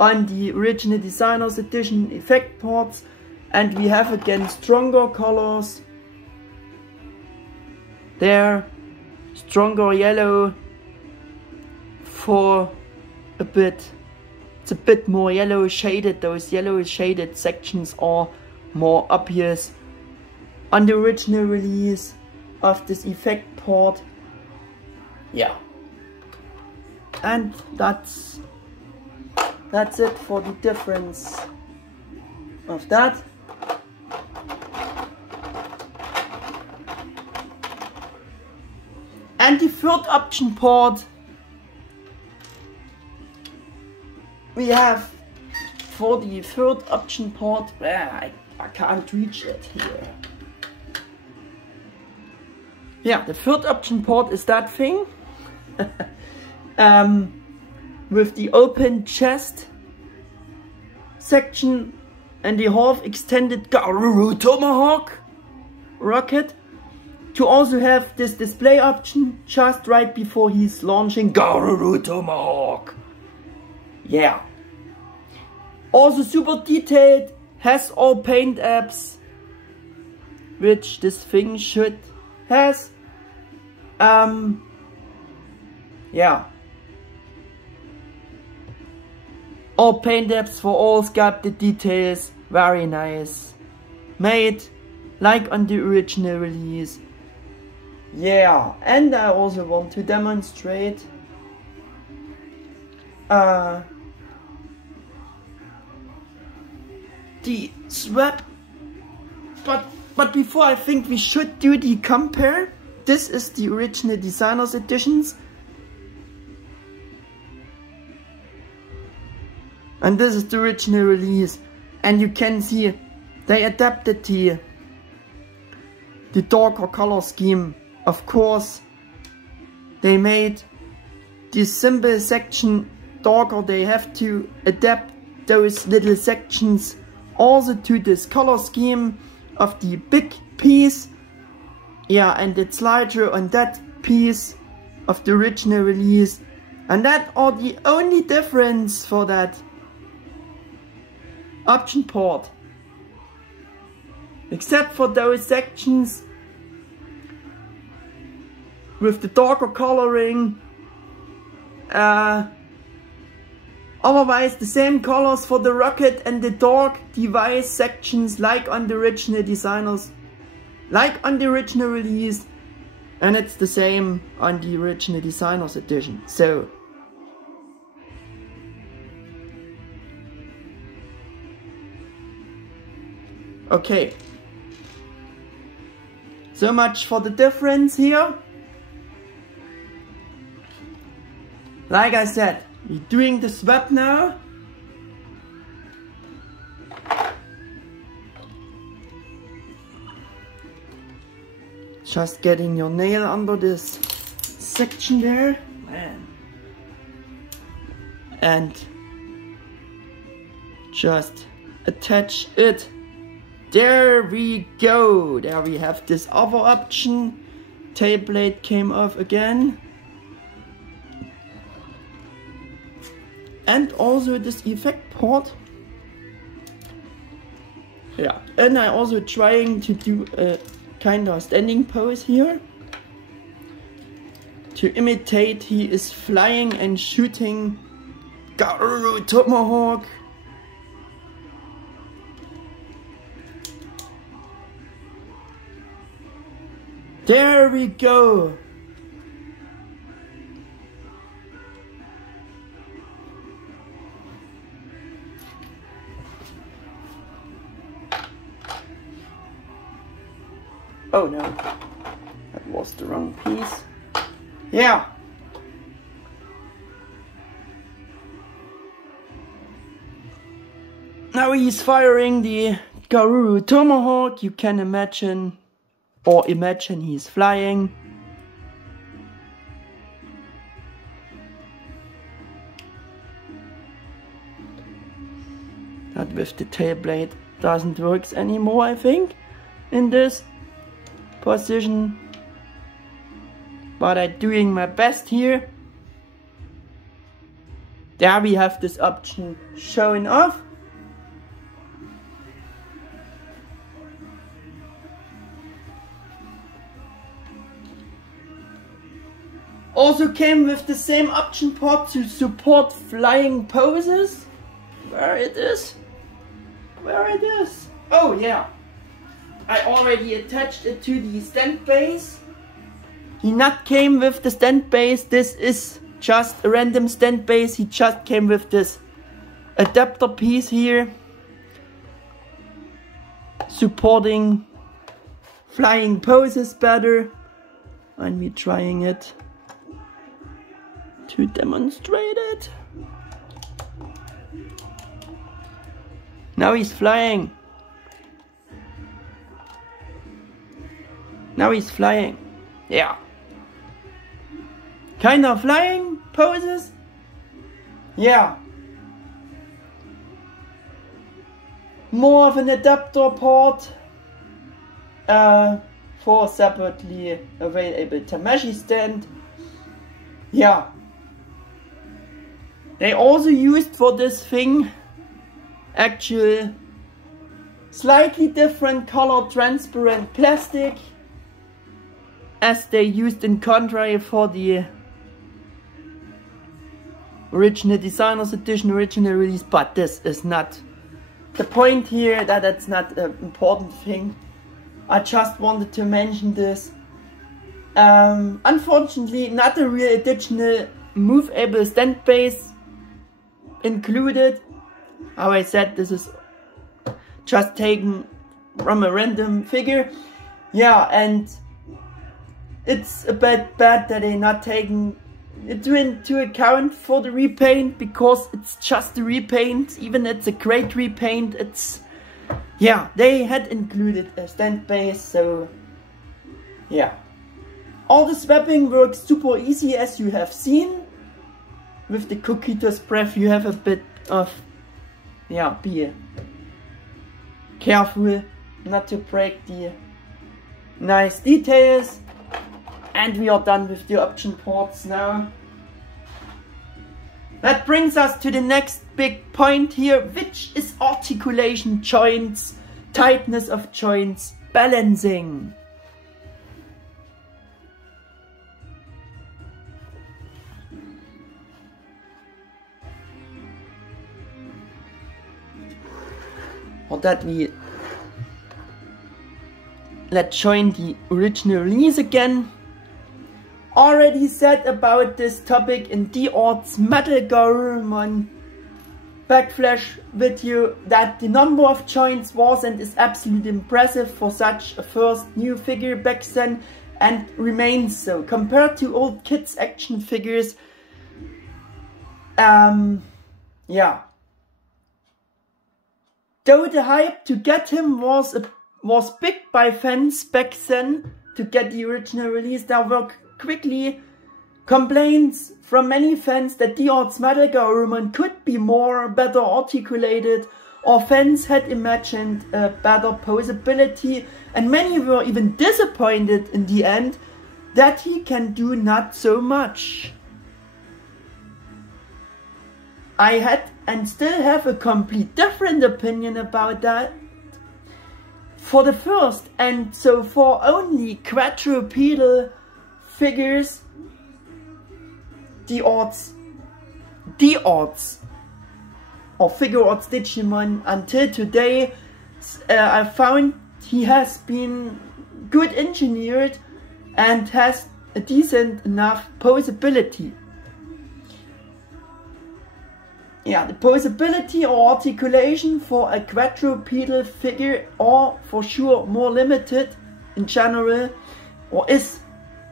on the Original Designers Edition effect parts, and we have again stronger colors there, stronger yellow for a bit. It's a bit more yellow shaded. Those yellow shaded sections are more obvious on the original release of this effect part. Yeah. And that's it for the difference of that. And the third option part we have for the third option part, I can't reach it here. Yeah, the third option part is that thing with the open chest section and the half extended Garuru-Tomahawk rocket, to also have this display option just right before he's launching Garuru-Tomahawk. Yeah. Also super detailed, has all paint apps, which this thing should has. Yeah. All paint apps for all sculpted details, very nice. Made like on the original release. Yeah, and I also want to demonstrate the swap, but before I think we should do the compare. This is the Original Designers Editions, and this is the original release, and you can see they adapted the darker color scheme. Of course, they made this simple section darker. They have to adapt those little sections also to this color scheme of the big piece. Yeah, and it's lighter on that piece of the original release, and that are the only difference for that. option port. Except for those sections with the darker coloring. Otherwise the same colors for the rocket and the dark device sections like on the original designers, like on the original release, and it's the same on the original designers edition. So okay, so much for the difference here. Like I said, we're doing the swap now. Just getting your nail under this section there. Man. And just attach it. There we go. There we have this other option. Tail blade came off again. And also this effect port. Yeah, and I also trying to do a kind of standing pose here to imitate he is flying and shooting Garuru-Tomahawk. There we go. Oh no, that was the wrong piece. Yeah. Now he's firing the Garuru-Tomahawk. You can imagine, or imagine he's flying. That with the tail blade doesn't work anymore, I think, in this position, but I'm doing my best here. There we have this option showing off. Also came with the same option port to support flying poses. Where it is? Where it is? Oh yeah. I already attached it to the stand base. He not came with the stand base. This is just a random stand base. He just came with this adapter piece here, supporting flying poses better. And we're trying it to demonstrate it. Now he's flying. Now he's flying. Yeah. Kind of flying poses. Yeah. More of an adapter port for separately available Tamashii stand. Yeah. They also used for this thing actual slightly different color transparent plastic as they used in contrary for the original designers edition, original release, but this is not the point here. That's not an important thing. I just wanted to mention this. Unfortunately, not a real additional movable stand base included. How I said, this is just taken from a random figure. Yeah, and it's a bit bad that they're not taking it into account for the repaint, because it's just a repaint. Even it's a great repaint, it's, yeah, they had included a stand base, so yeah. All the swapping works super easy, as you have seen. With the Cocythus Breath you have a bit of, yeah, be careful not to break the nice details. And we are done with the option ports now. That brings us to the next big point here, which is articulation, joints, tightness of joints, balancing. Or that let's join the original release again. Already said about this topic in D-Arts MetalGarurumon backflash video that the number of joints was and is absolutely impressive for such a first new figure back then, and remains so compared to old kids action figures. Yeah. Though the hype to get him was big by fans back then, to get the original release, there were quickly complaints from many fans that D-Arts MetalGarurumon could be better articulated, or fans had imagined a better poseability, and many were even disappointed in the end that he can do not so much. I had and still have a complete different opinion about that. For the first, and so for only quadrupedal figures, D-Arts or Figuarts Digimon until today, I found he has been good engineered and has a decent enough poseability. Yeah, the poseability or articulation for a quadrupedal figure are for sure more limited in general, or is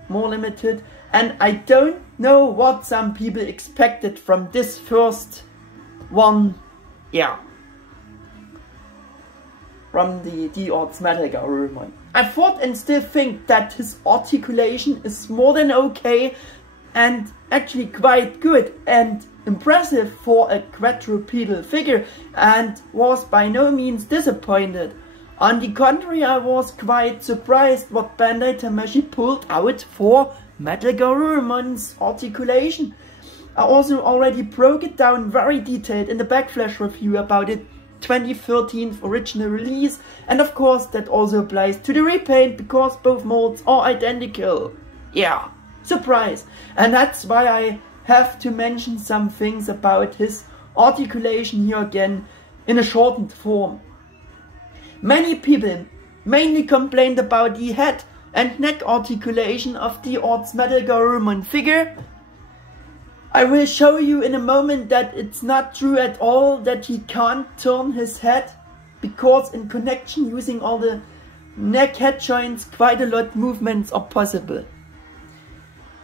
more limited, and I don't know what some people expected from this first one, yeah, from the D-Arts MetalGarurumon. I thought and still think that his articulation is more than okay and actually quite good and impressive for a quadrupedal figure, and was by no means disappointed. On the contrary, I was quite surprised what Bandai Tamashii pulled out for MetalGarurumon's articulation. I also already broke it down very detailed in the backflash review about it 2013 original release, and of course that also applies to the repaint because both molds are identical. Yeah, surprise. And that's why I have to mention some things about his articulation here again in a shortened form. Many people mainly complained about the head and neck articulation of the D-Arts MetalGarurumon figure. I will show you in a moment that it's not true at all that he can't turn his head, because in connection using all the neck head joints quite a lot movements are possible.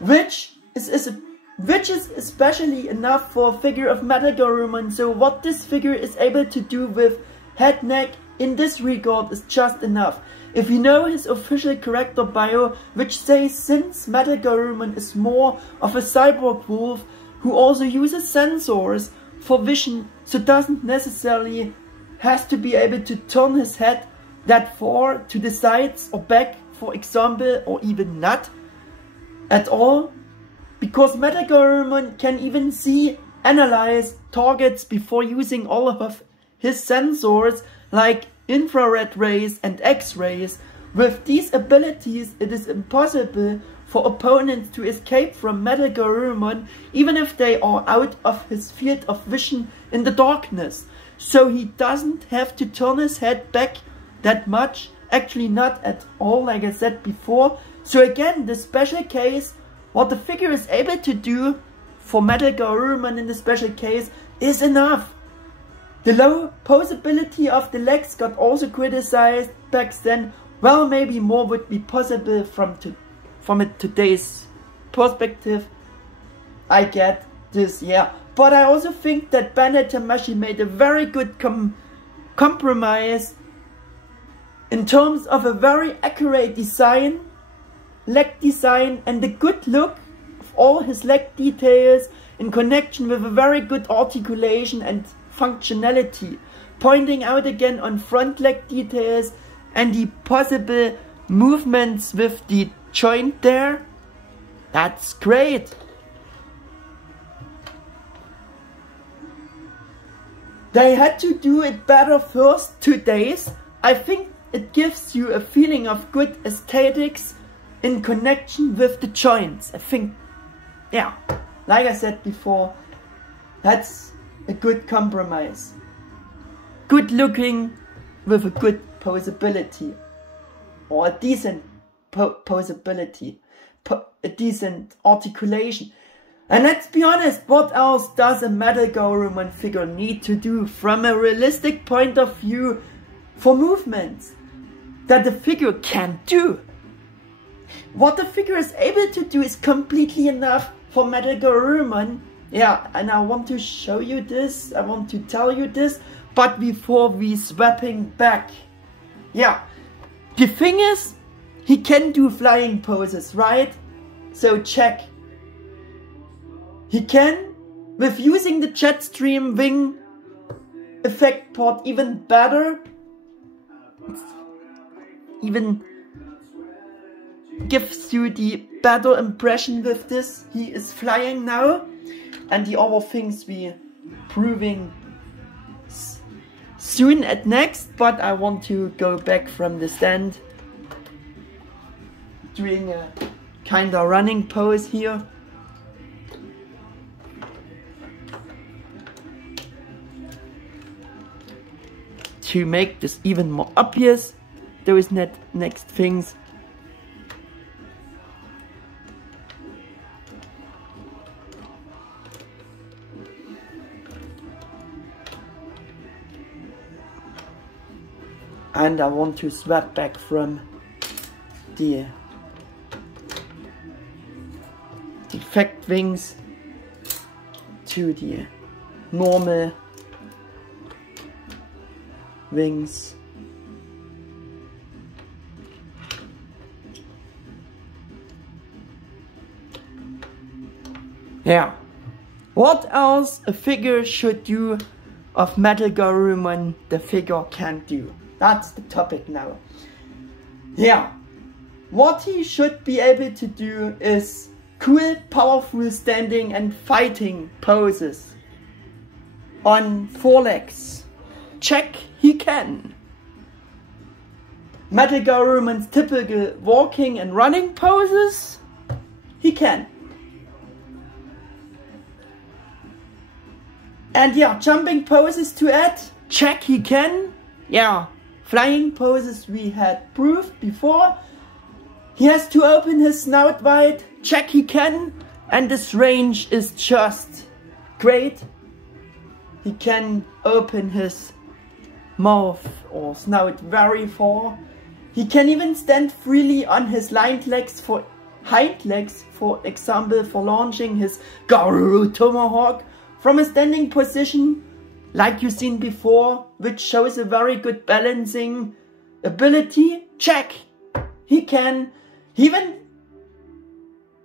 Which is especially enough for a figure of MetalGarurumon, so what this figure is able to do with head neck in this regard is just enough. If you know his official character bio, which says since MetalGarurumon is more of a cyborg wolf who also uses sensors for vision, so doesn't necessarily has to be able to turn his head that far to the sides or back, for example, or even not at all, because MetalGarurumon can even analyze targets before using all of his sensors like infrared rays and X-rays. With these abilities, it is impossible for opponents to escape from MetalGarurumon even if they are out of his field of vision in the darkness. So he doesn't have to turn his head back that much, actually not at all, like I said before. So again, the special case, what the figure is able to do for MetalGarurumon in the special case is enough. The low poseability of the legs got also criticized back then. Well, maybe more would be possible from today's perspective. I get this, yeah. But I also think that Bandai Tamashii made a very good compromise in terms of a very accurate design, leg design, and the good look of all his leg details in connection with a very good articulation and functionality, pointing out again on front leg details and the possible movements with the joint there. That's great. They had to do it better first 2 days. I think it gives you a feeling of good aesthetics in connection with the joints. I think, yeah, like I said before, that's a good compromise. Good looking with a good poseability, or a decent poseability, a decent articulation. And let's be honest, what else does a MetalGarurumon figure need to do from a realistic point of view for movements that the figure can't do? What the figure is able to do is completely enough for MetalGarurumon. Yeah, and I want to show you this, I want to tell you this, but before we swapping back. Yeah, the thing is, he can do flying poses, right? So check. He can, with using the jet stream wing effect part even better, even gives you the better impression with this. He is flying now, and the other things we proving soon at next, but I want to go back from the stand, doing a kinda running pose here. To make this even more obvious, those next things. And I want to swap back from the effect wings to the normal wings. Yeah. What else a figure should do of MetalGarurumon the figure can't do? That's the topic now. Yeah. What he should be able to do is cool, powerful standing and fighting poses on 4 legs. Check, he can. MetalGarurumon's typical walking and running poses, he can. And yeah, jumping poses to add, check, he can. Yeah, flying poses we had proved before. He has to open his snout wide, check, he can. And this range is just great. He can open his mouth or snout very far. He can even stand freely on his hind legs, for example, for launching his Garuru-Tomahawk from a standing position, like you've seen before, which shows a very good balancing ability. Check! He can. He even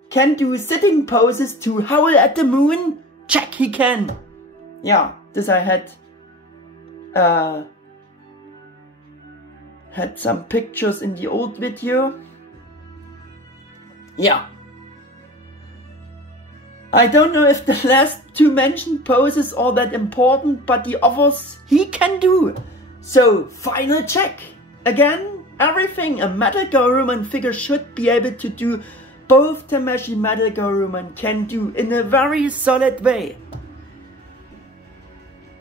can do sitting poses to howl at the moon. Check, he can. Yeah, this I had some pictures in the old video. Yeah. I don't know if the last 2 mentioned poses are that important, but the others he can do. So, final check. Again, everything a MetalGarurumon figure should be able to do, both Tamashii MetalGarurumon can do in a very solid way.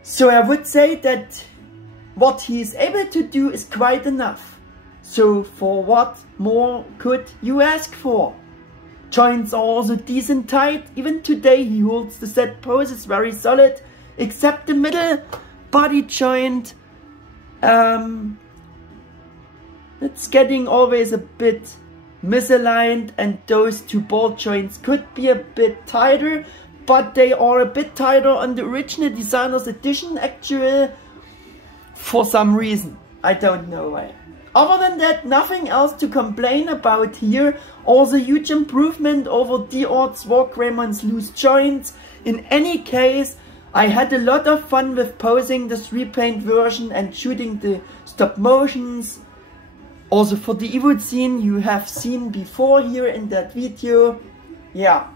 So I would say that what he is able to do is quite enough. So for what more could you ask for? Joints are also decent tight. Even today he holds the set poses very solid, except the middle body joint. It's getting always a bit misaligned, and those 2 ball joints could be a bit tighter, but they are a bit tighter on the original designer's edition actually, for some reason. I don't know why. Other than that, nothing else to complain about here. Also huge improvement over D-Arts WarGreymon's loose joints. In any case, I had a lot of fun with posing this repaint version and shooting the stop motions. Also for the Evo scene you have seen before here in that video. Yeah.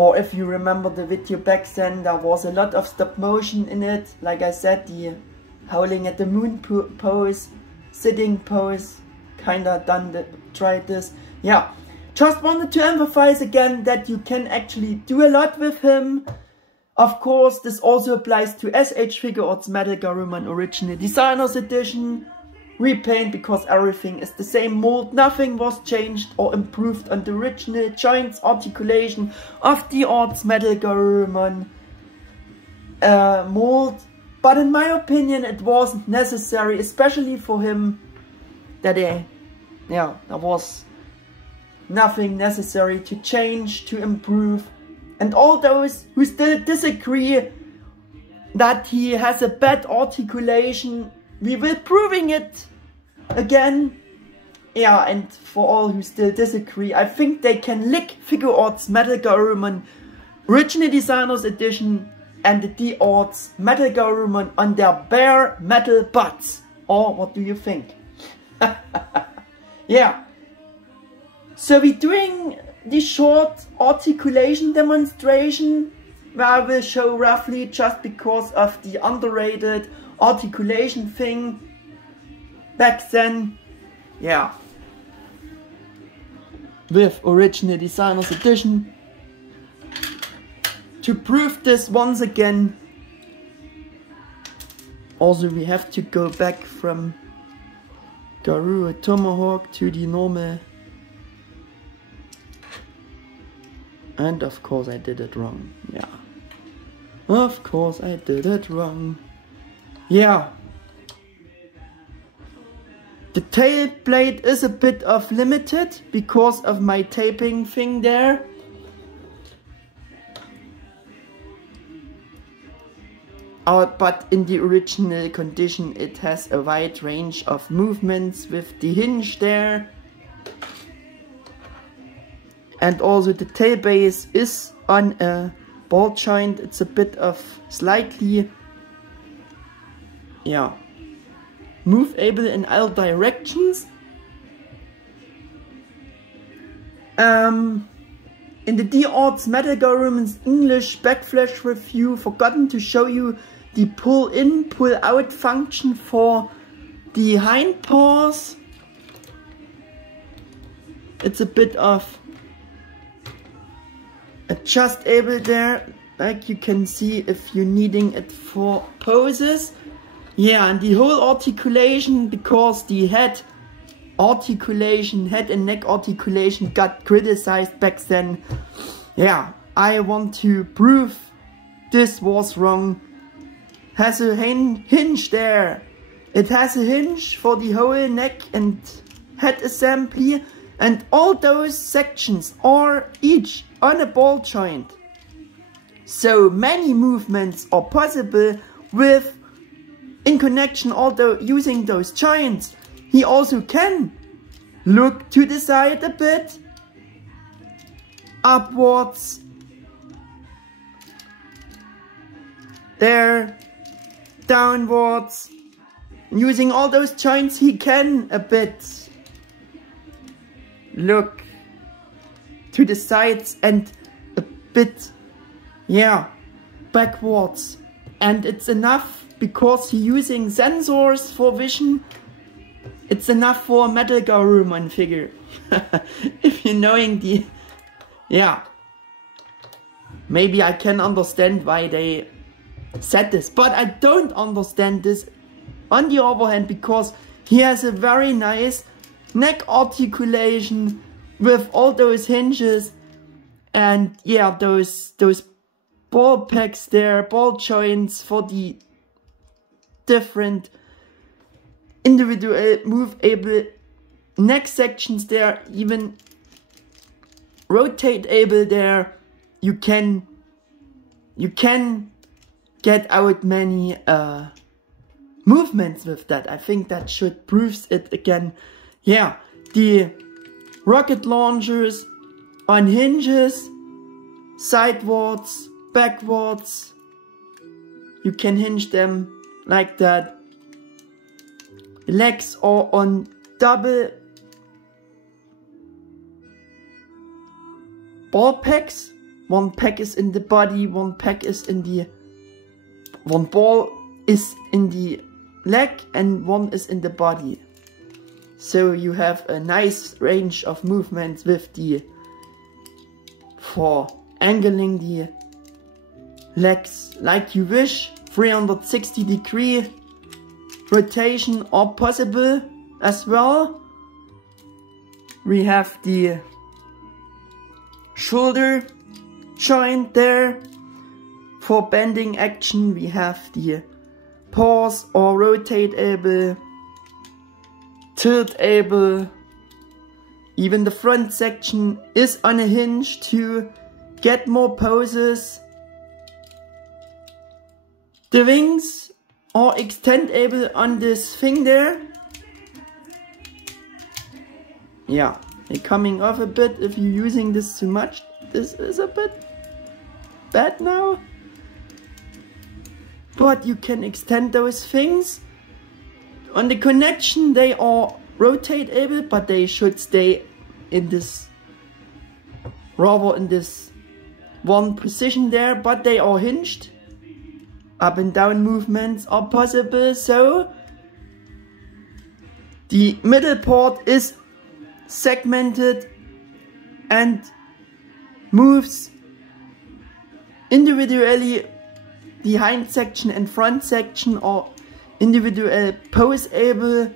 or if you remember the video back then, there was a lot of stop motion in it. Like I said, the howling at the moon pose, sitting pose, kinda tried this. Yeah, just wanted to emphasize again that you can actually do a lot with him. Of course, this also applies to S.H.Figuarts MetalGarurumon Original Designers Edition Repaint, because everything is the same mold, nothing was changed or improved on the original joints articulation of D-Arts MetalGarurumon mold. But in my opinion, it wasn't necessary, especially for him, that there was nothing necessary to change, to improve. And all those who still disagree that he has a bad articulation, we will proving it again. Yeah, and for all who still disagree, I think they can lick Figuarts MetalGarurumon Original Designers Edition and the D-Arts MetalGarurumon on their bare metal butts. Or what do you think? Yeah. So we're doing the short articulation demonstration where I will show roughly, just because of the underrated articulation thing back then. Yeah. With Original Designers Edition. To prove this once again, also we have to go back from Garuru-Tomahawk to the normal. And of course I did it wrong. Yeah. Of course I did it wrong. Yeah. The tail blade is a bit of limited because of my taping thing there. But in the original condition it has a wide range of movements with the hinge there. And also the tail base is on a ball joint. It's a bit of slightly, yeah, move-able in all directions. In the D-Arts MetalGarurumon's English backflash review, forgotten to show you the pull-in, pull-out function for the hind paws. It's a bit of adjustable there, like you can see if you're needing it for poses. Yeah, and the whole articulation, because the head articulation, head and neck articulation got criticized back then. Yeah, I want to prove this was wrong. Has a hinge there. It has a hinge for the whole neck and head assembly, and all those sections are each on a ball joint. So many movements are possible with, in connection, although using those joints. He also can look to the side a bit, upwards, there, downwards. Using all those joints he can a bit look to the sides and a bit, yeah, backwards. And it's enough because he's using sensors for vision. It's enough for a MetalGarurumon figure. If you're knowing the, yeah, maybe I can understand why they said this, but I don't understand this on the other hand, because he has a very nice neck articulation with all those hinges and, yeah, those ball packs there, ball joints for the different individual move-able neck sections there, even rotate-able there. You can get out many movements with that. I think that should proves it again. Yeah, the rocket launchers on hinges, sidewards, backwards. You can hinge them like that. The legs are on double ball packs one pack is in the body, one ball is in the leg and one is in the body. So you have a nice range of movements with for angling the legs like you wish. 360-degree rotation are possible as well. We have the shoulder joint there. For bending action we have the pause or rotate-able, tilt-able. Even the front section is on a hinge to get more poses. The wings are extendable on this thing there. Yeah, they're coming off a bit if you're using this too much. This is a bit bad now. But you can extend those things. On the connection they are rotate-able, but they should stay in this, rather in this one position there, but they are hinged. Up and down movements are possible, so the middle part is segmented and moves individually. The hind section and front section are individual pose-able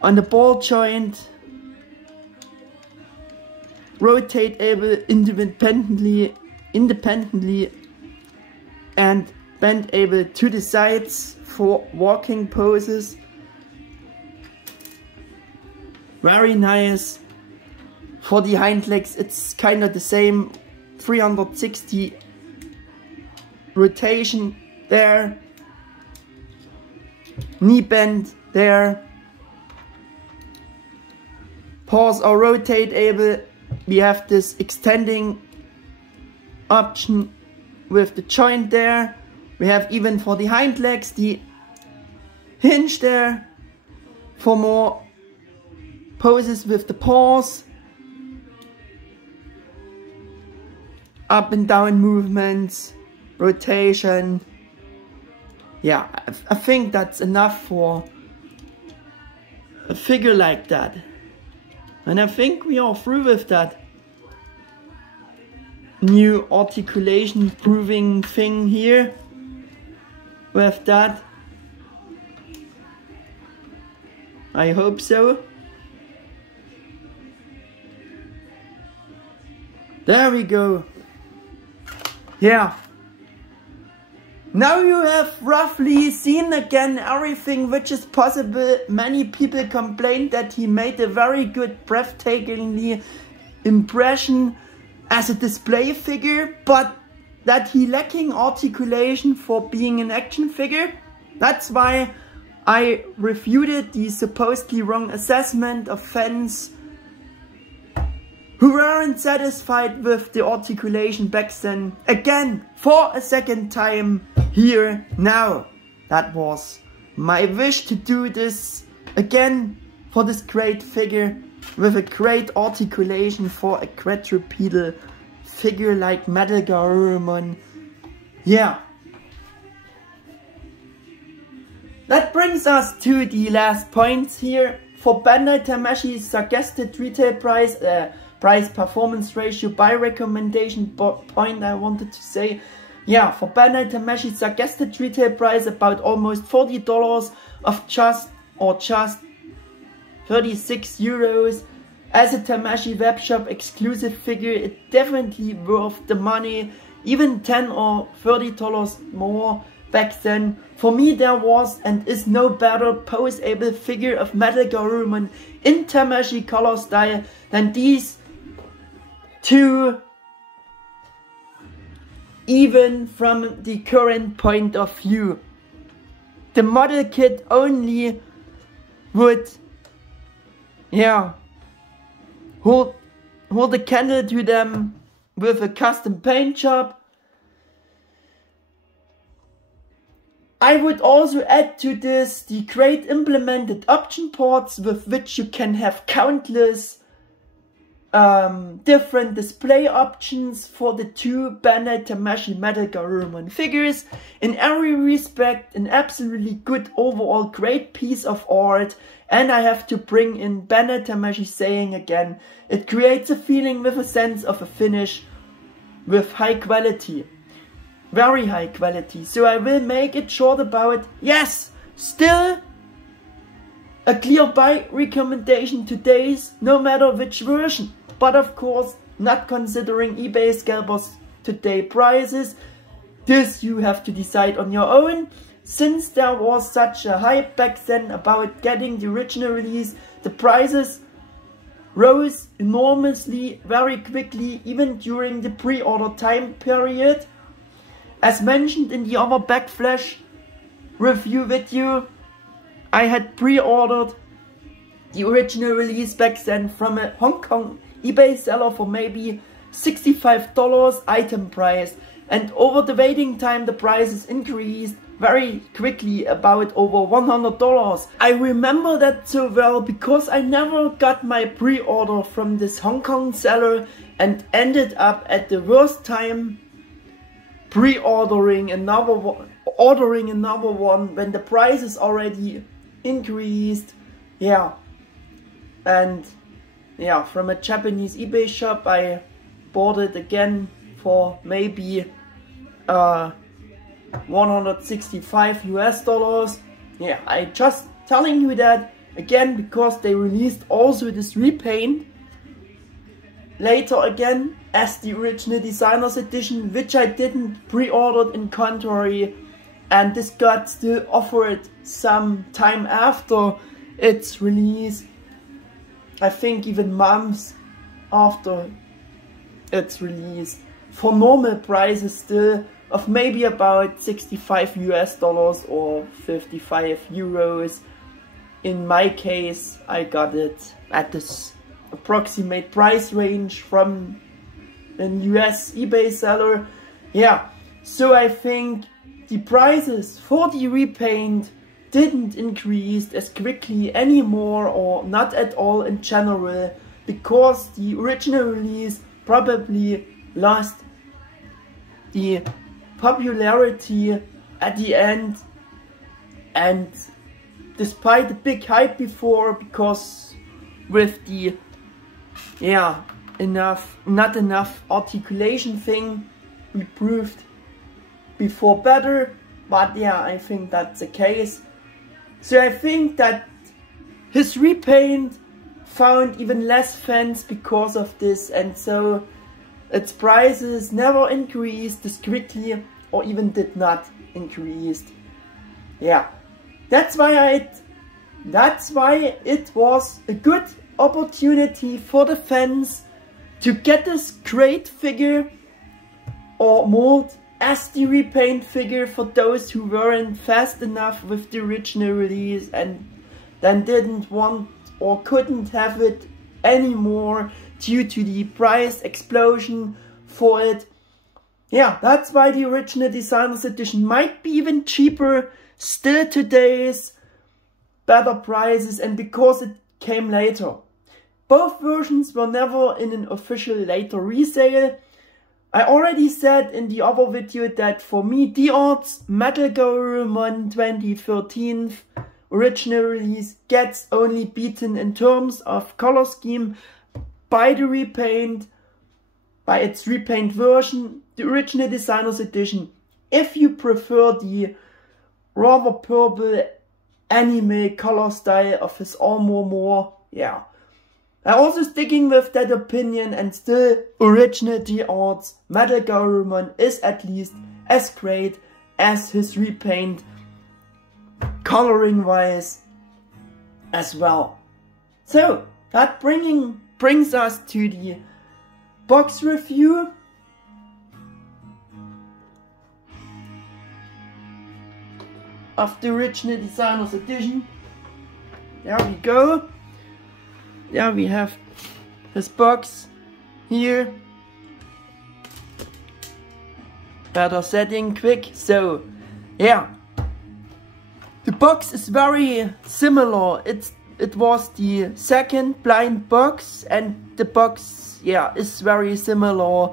on the ball joint, rotate-able independently, and bend-able to the sides for walking poses. Very nice. For the hind legs it's kind of the same, 360 rotation there, knee bend there, pause or rotate-able. We have this extending option with the joint there. We have even for the hind legs the hinge there for more poses with the pause, up and down movements, rotation. Yeah, I think that's enough for a figure like that. And I think we are through with that new articulation proving thing here. With that, I hope so. There we go. Yeah. Now you have roughly seen again everything which is possible. Many people complained that he made a very good, breathtakingly impression as a display figure, but that he lacking articulation for being an action figure. That's why I refuted the supposedly wrong assessment of fans who weren't satisfied with the articulation back then. Again, for a second time, here, now. That was my wish to do this again for this great figure with a great articulation for a quadrupedal figure like MetalGarurumon. Yeah. That brings us to the last points here. For Bandai Tamashi's suggested retail price, price performance ratio by recommendation point I wanted to say. Yeah, for Bandai Tamashi's suggested retail price about almost $40 of just 36 euros. As a Tamashii webshop exclusive figure, it's definitely worth the money, even $10 or $30 more back then. For me there was and is no better pose-able figure of MetalGarurumon in Tamashii color style than these two, even from the current point of view. The model kit only would, yeah, hold a candle to them with a custom paint job. I would also add to this the great implemented option ports with which you can have countless different display options for the two Bandai Tamashii MetalGarurumon figures. In every respect, an absolutely good overall great piece of art. And I have to bring in Bandai Tamashii saying again, it creates a feeling with a sense of a finish with high quality. Very high quality. So I will make it short about, yes, still a clear buy recommendation today's, no matter which version. But of course, not considering eBay scalpers today prices. This you have to decide on your own. Since there was such a hype back then about getting the original release, the prices rose enormously very quickly, even during the pre-order time period. As mentioned in the other backflash review video, I had pre-ordered the original release back then from a Hong Kong eBay seller for maybe $65 item price, and over the waiting time the prices increased very quickly, about over $100. I remember that so well because I never got my pre-order from this Hong Kong seller and ended up at the worst time pre-ordering another one, when the price is already increased. Yeah, and yeah, from a Japanese eBay shop I bought it again for maybe $165. Yeah, I just telling you that again because they released also this repaint later again as the original designer's edition, which I didn't pre-order in contrary, and this got still offered some time after its release. I think even months after its release, for normal prices still of maybe about $65 or 55 euros. In my case, I got it at this approximate price range from an US eBay seller. Yeah, so I think the prices for the repaint didn't increase as quickly anymore, or not at all in general, because the original release probably lost the popularity at the end. And despite the big hype before, because with the not enough articulation thing, we proved before better. But yeah, I think that's the case. So I think that his repaint found even less fans because of this, and so its prices never increased this quickly, or even did not increase. Yeah, that's why it was a good opportunity for the fans to get this great figure or mold as the repaint figure for those who weren't fast enough with the original release and then didn't want or couldn't have it anymore due to the price explosion for it. Yeah, that's why the original designer's edition might be even cheaper still today's better prices, and because it came later. Both versions were never in an official later resale. I already said in the other video that for me D-Arts MetalGarurumon 2013 original release gets only beaten in terms of color scheme by the repaint, by its repaint version, the original designer's edition. If you prefer the rather purple anime color style of his armor more, yeah. I'm also sticking with that opinion, and still original D-Arts MetalGarurumon is at least as great as his repaint, coloring wise as well. So that brings us to the box review. Of the original designer's edition. There we go. There we have his box here. Better setting quick. So yeah, the box is very similar. It it was the second blind box, and the box, yeah, is very similar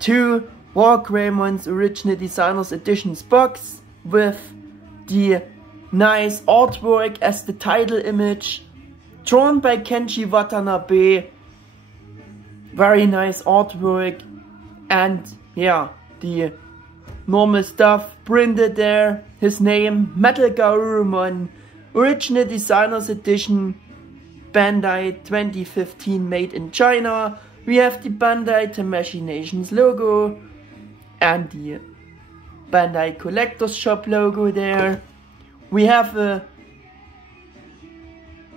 to WarGreymon's Original Designers Editions box, with the nice artwork as the title image, drawn by Kenji Watanabe. Very nice artwork, and yeah, the normal stuff printed there. His name, MetalGarurumon, Original Designers Edition, Bandai 2015, made in China. We have the Bandai Tamashii Nations logo and the Bandai Collector's Shop logo there. We have a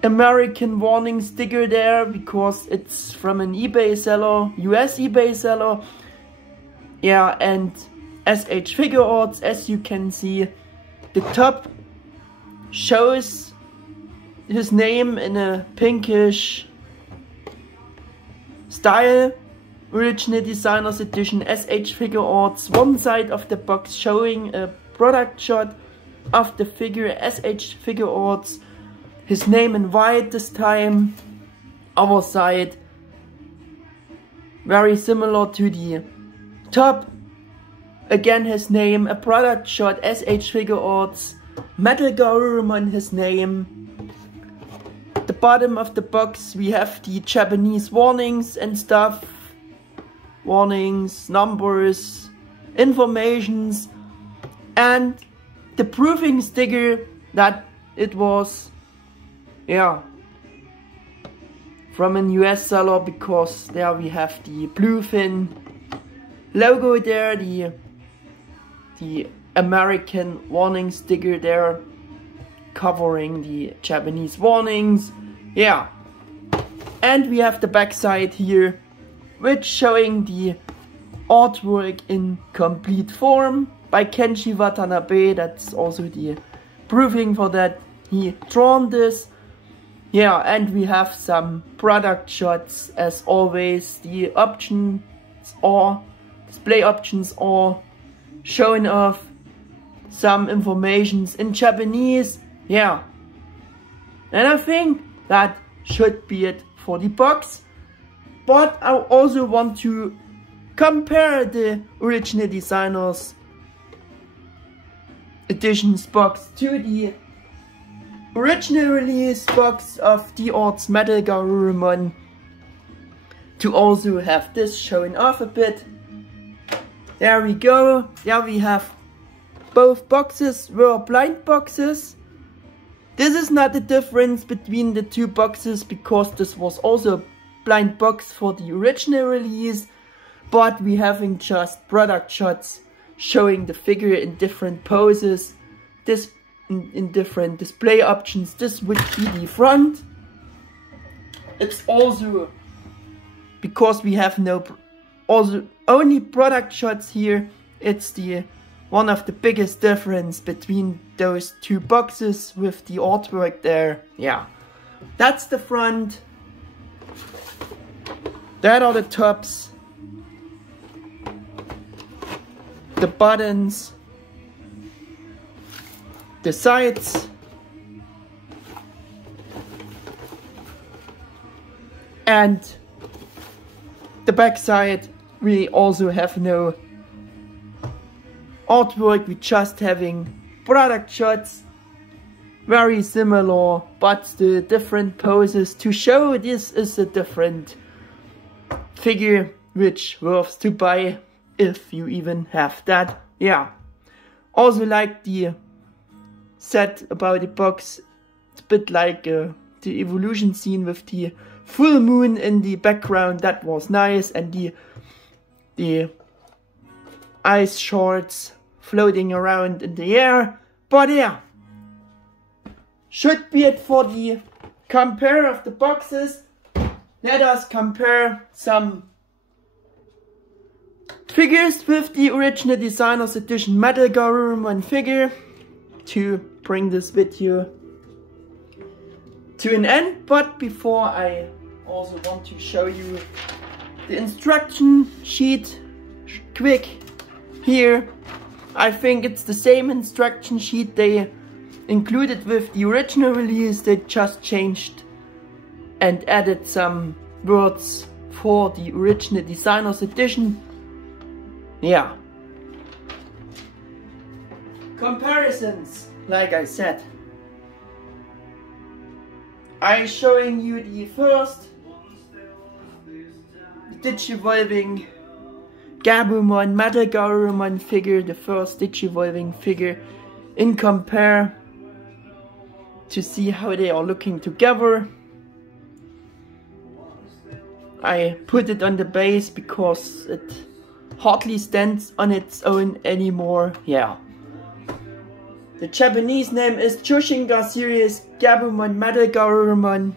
American warning sticker there because it's from an eBay seller, US eBay seller. Yeah, and S.H.Figuarts, as you can see, the top shows his name in a pinkish style. Original Designers Edition S.H.Figuarts. One side of the box showing a product shot of the figure S.H.Figuarts. His name in white this time. Other side very similar to the top. Again his name, a product shot S.H.Figuarts. MetalGarurumon, his name. The bottom of the box we have the Japanese warnings and stuff. Warnings, numbers, informations, and the proofing sticker that it was, yeah, from an US seller, because there we have the bluefin logo there, the American warning sticker there covering the Japanese warnings. Yeah, and we have the back side here, which showing the artwork in complete form by Kenji Watanabe. That's also the proofing for that he drawn this. Yeah, and we have some product shots as always. The options or display options are showing off some informations in Japanese. Yeah, and I think that should be it for the box. But I also want to compare the Original Designers Editions box to the original release box of D-Arts MetalGarurumon, to also have this showing off a bit. There we go. There we have both boxes were blind boxes. This is not the difference between the two boxes, because this was also a blind box for the original release, but we having just product shots showing the figure in different poses, this in different display options. This would be the front. It's also, because we have only product shots here, it's the one of the biggest difference between those two boxes with the artwork there. Yeah, that's the front. That are the tops, the buttons, the sides, and the back side. We also have no artwork, we just having product shots, very similar, but the different poses to show this is a different figure, which worth to buy if you even have that. Yeah, also like the set about the box. It's a bit like the evolution scene with the full moon in the background. That was nice, and the ice shards floating around in the air. But yeah, should be it for the compare of the boxes. Let us compare some figures with the Original Designers Edition MetalGarurumon figure to bring this video to an end. But before, I also want to show you the instruction sheet quick here. I think it's the same instruction sheet they included with the original release. They just changed and added some words for the original Designers Edition. Yeah. Comparisons, like I said. I'm showing you the first Digivolving Garurumon MetalGarurumon figure, the first Digivolving figure in compare, to see how they are looking together. I put it on the base because it hardly stands on its own anymore. Yeah. The Japanese name is Choshinga series Garurumon MetalGarurumon.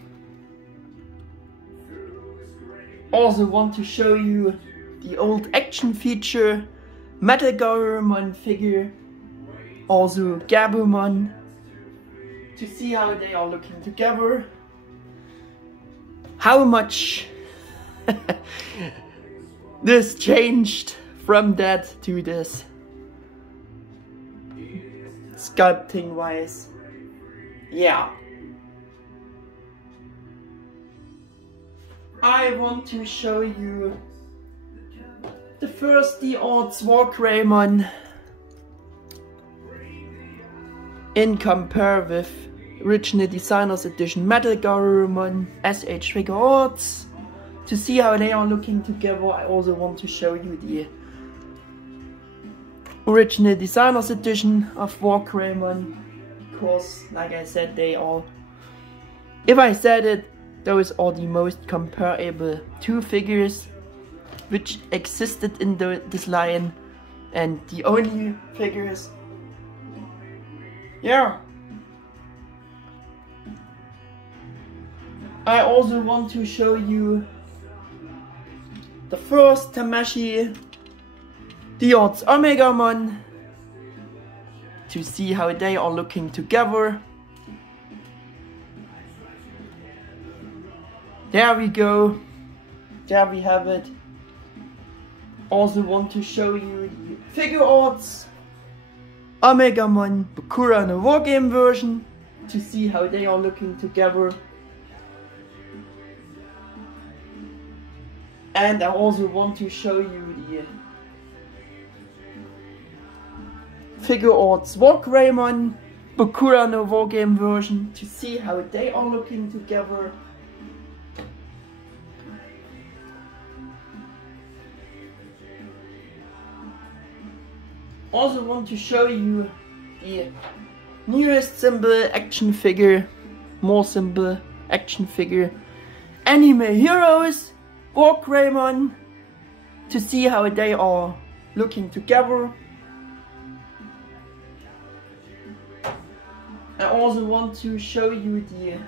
Also want to show you the old action feature MetalGarurumon figure, also Garurumon, to see how they are looking together. How much this changed from that to this, sculpting wise. Yeah. I want to show you the first D-Arts WarGreymon in compare with Original Designers Edition MetalGarurumon S.H.Figuarts. To see how they are looking together, I also want to show you the Original Designers Edition of WarGreymon, because, like I said, they are, if I said it, those are the most comparable two figures which existed in this line, and the only figures. Yeah. I also want to show you the first Tamashii D-Arts Omega-mon, to see how they are looking together. There we go. There we have it. Also want to show you the Figuarts Omega-mon Bakura no Wargame version, to see how they are looking together. And I also want to show you the Figuarts WarGreymon Bakura no Wargame version, to see how they are looking together. Also want to show you the newest simple action figure, more simple action figure, Anime Heroes WarGreymon, to see how they are looking together. I also want to show you the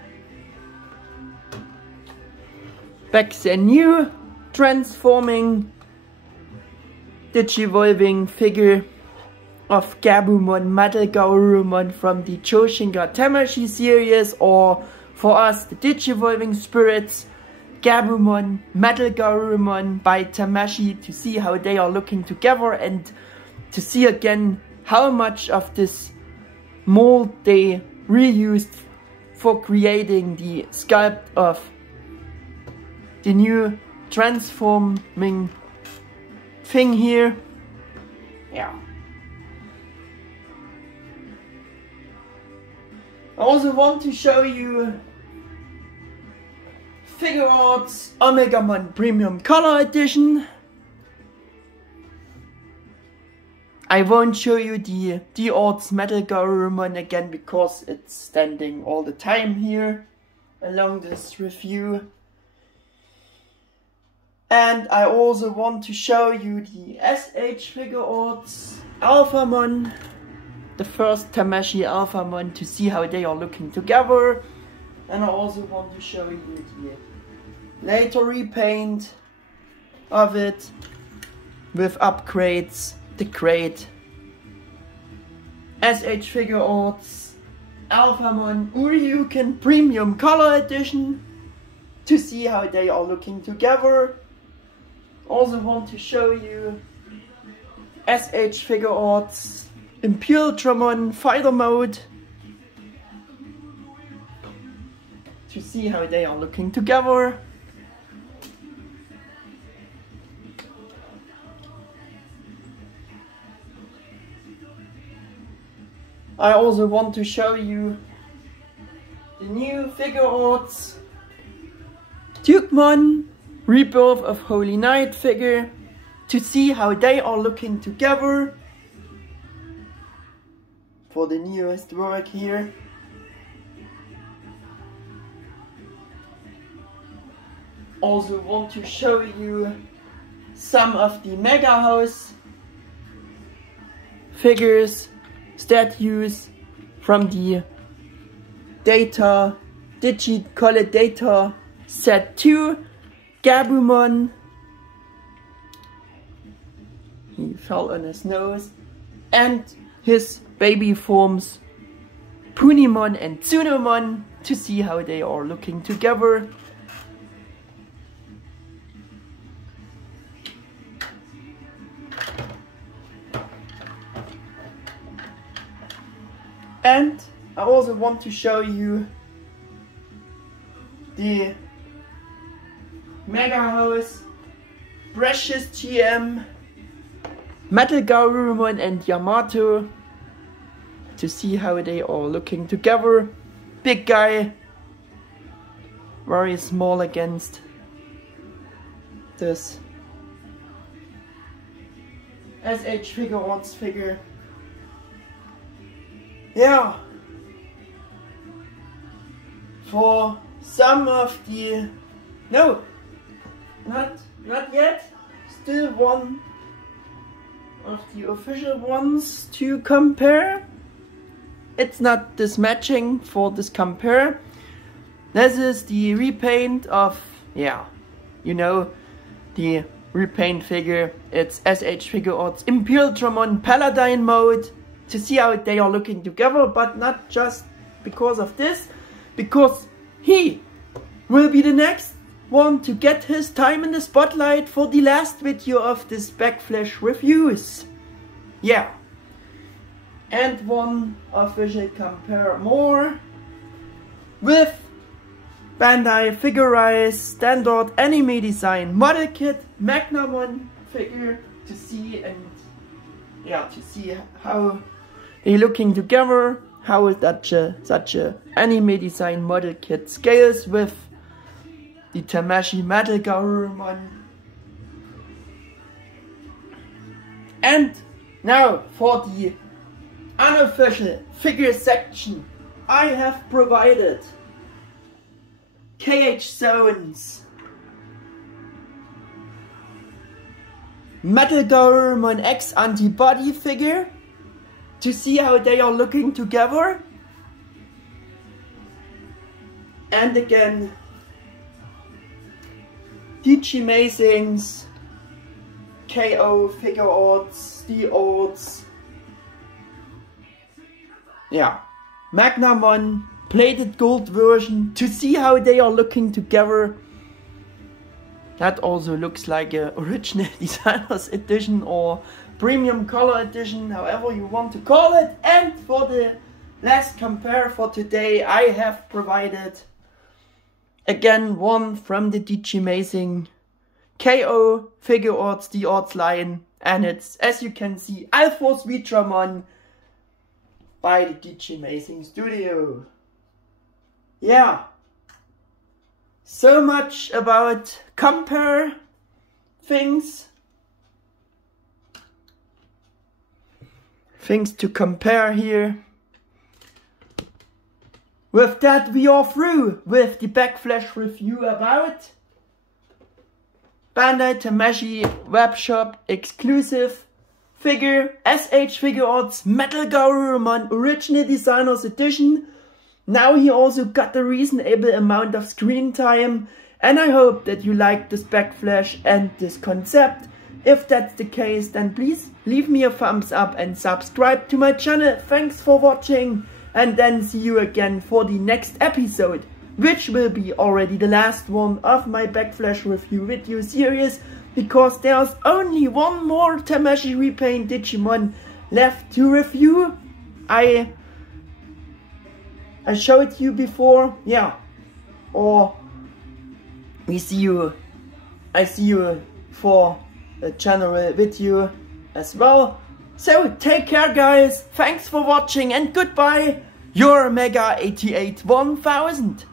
back the new transforming Digivolving figure of Garurumon MetalGarurumon from the Choshinga Tamashii series, or for us the Digivolving Spirits Garurumon MetalGarurumon by Tamashii, to see how they are looking together and to see again how much of this mold they reused for creating the sculpt of the new transforming thing here. Yeah. I also want to show you Figuarts Omega-mon Premium Color Edition. I won't show you the D-Arts MetalGarurumon again because it's standing all the time here along this review. And I also want to show you the S.H.Figuarts Alphamon, the first Tamashii Alphamon, to see how they are looking together. And I also want to show you the later repaint of it with upgrades, the great S.H.Figuarts Alphamon Uryuken Premium Color Edition, to see how they are looking together. Also want to show you S.H.Figuarts Impultramon Fighter Mode, to see how they are looking together. I also want to show you the new Figuarts Digimon Rebirth of Holy Night figure to see how they are looking together for the newest work here. Also want to show you some of the Mega House figures, statues from the data, data set 2 Garurumon. He fell on his nose. And his baby forms Punimon and Tsunomon to see how they are looking together. And I also want to show you the Mega House Precious GM MetalGarurumon and Yamato to see how they are looking together. Big guy, very small against this S.H.Figuarts figure. Yeah, for some of the, no, not yet, still one of the official ones to compare. It's not this matching for this compare. This is the repaint of, yeah, you know, the repaint figure. It's S.H.Figuarts Imperialdramon Paladin mode to see how they are looking together, but not just because of this, because he will be the next one to get his time in the spotlight for the last video of this backflash reviews. Yeah. And one official compare more with Bandai Figurized Standard Anime Design Model Kit Magnamon figure to see, and yeah, to see how they're looking together, how such a anime design model kit scales with the Tamashii MetalGarurumon. And now for the unofficial figure section, I have provided KH Zone's MetalGarurumon X Antibody figure to see how they are looking together. And again, Digimazing's KO Figuarts D-Arts, yeah, Magnamon plated gold version to see how they are looking together. That also looks like a original designers edition or premium color edition, however you want to call it. And for the last compare for today, I have provided again one from the Digimazing KO Figuarts D-Arts line, and it's, as you can see, Alphor's Vitramon by the Digimazing Studio. Yeah, so much about compare things to compare here. With that, we are through with the backflash review about Bandai Tamashii webshop exclusive figure S.H.Figuarts MetalGarurumon Original Designers Edition. Now he also got a reasonable amount of screen time, and I hope that you like this backflash and this concept. If that's the case, then please leave me a thumbs up and subscribe to my channel. Thanks for watching, and then see you again for the next episode, which will be already the last one of my backflash review video series, because there's only one more Tamashii Repaint Digimon left to review. I showed you before, yeah, or I see you for a general video as well. So take care guys, thanks for watching and goodbye, your Mega 88 1000.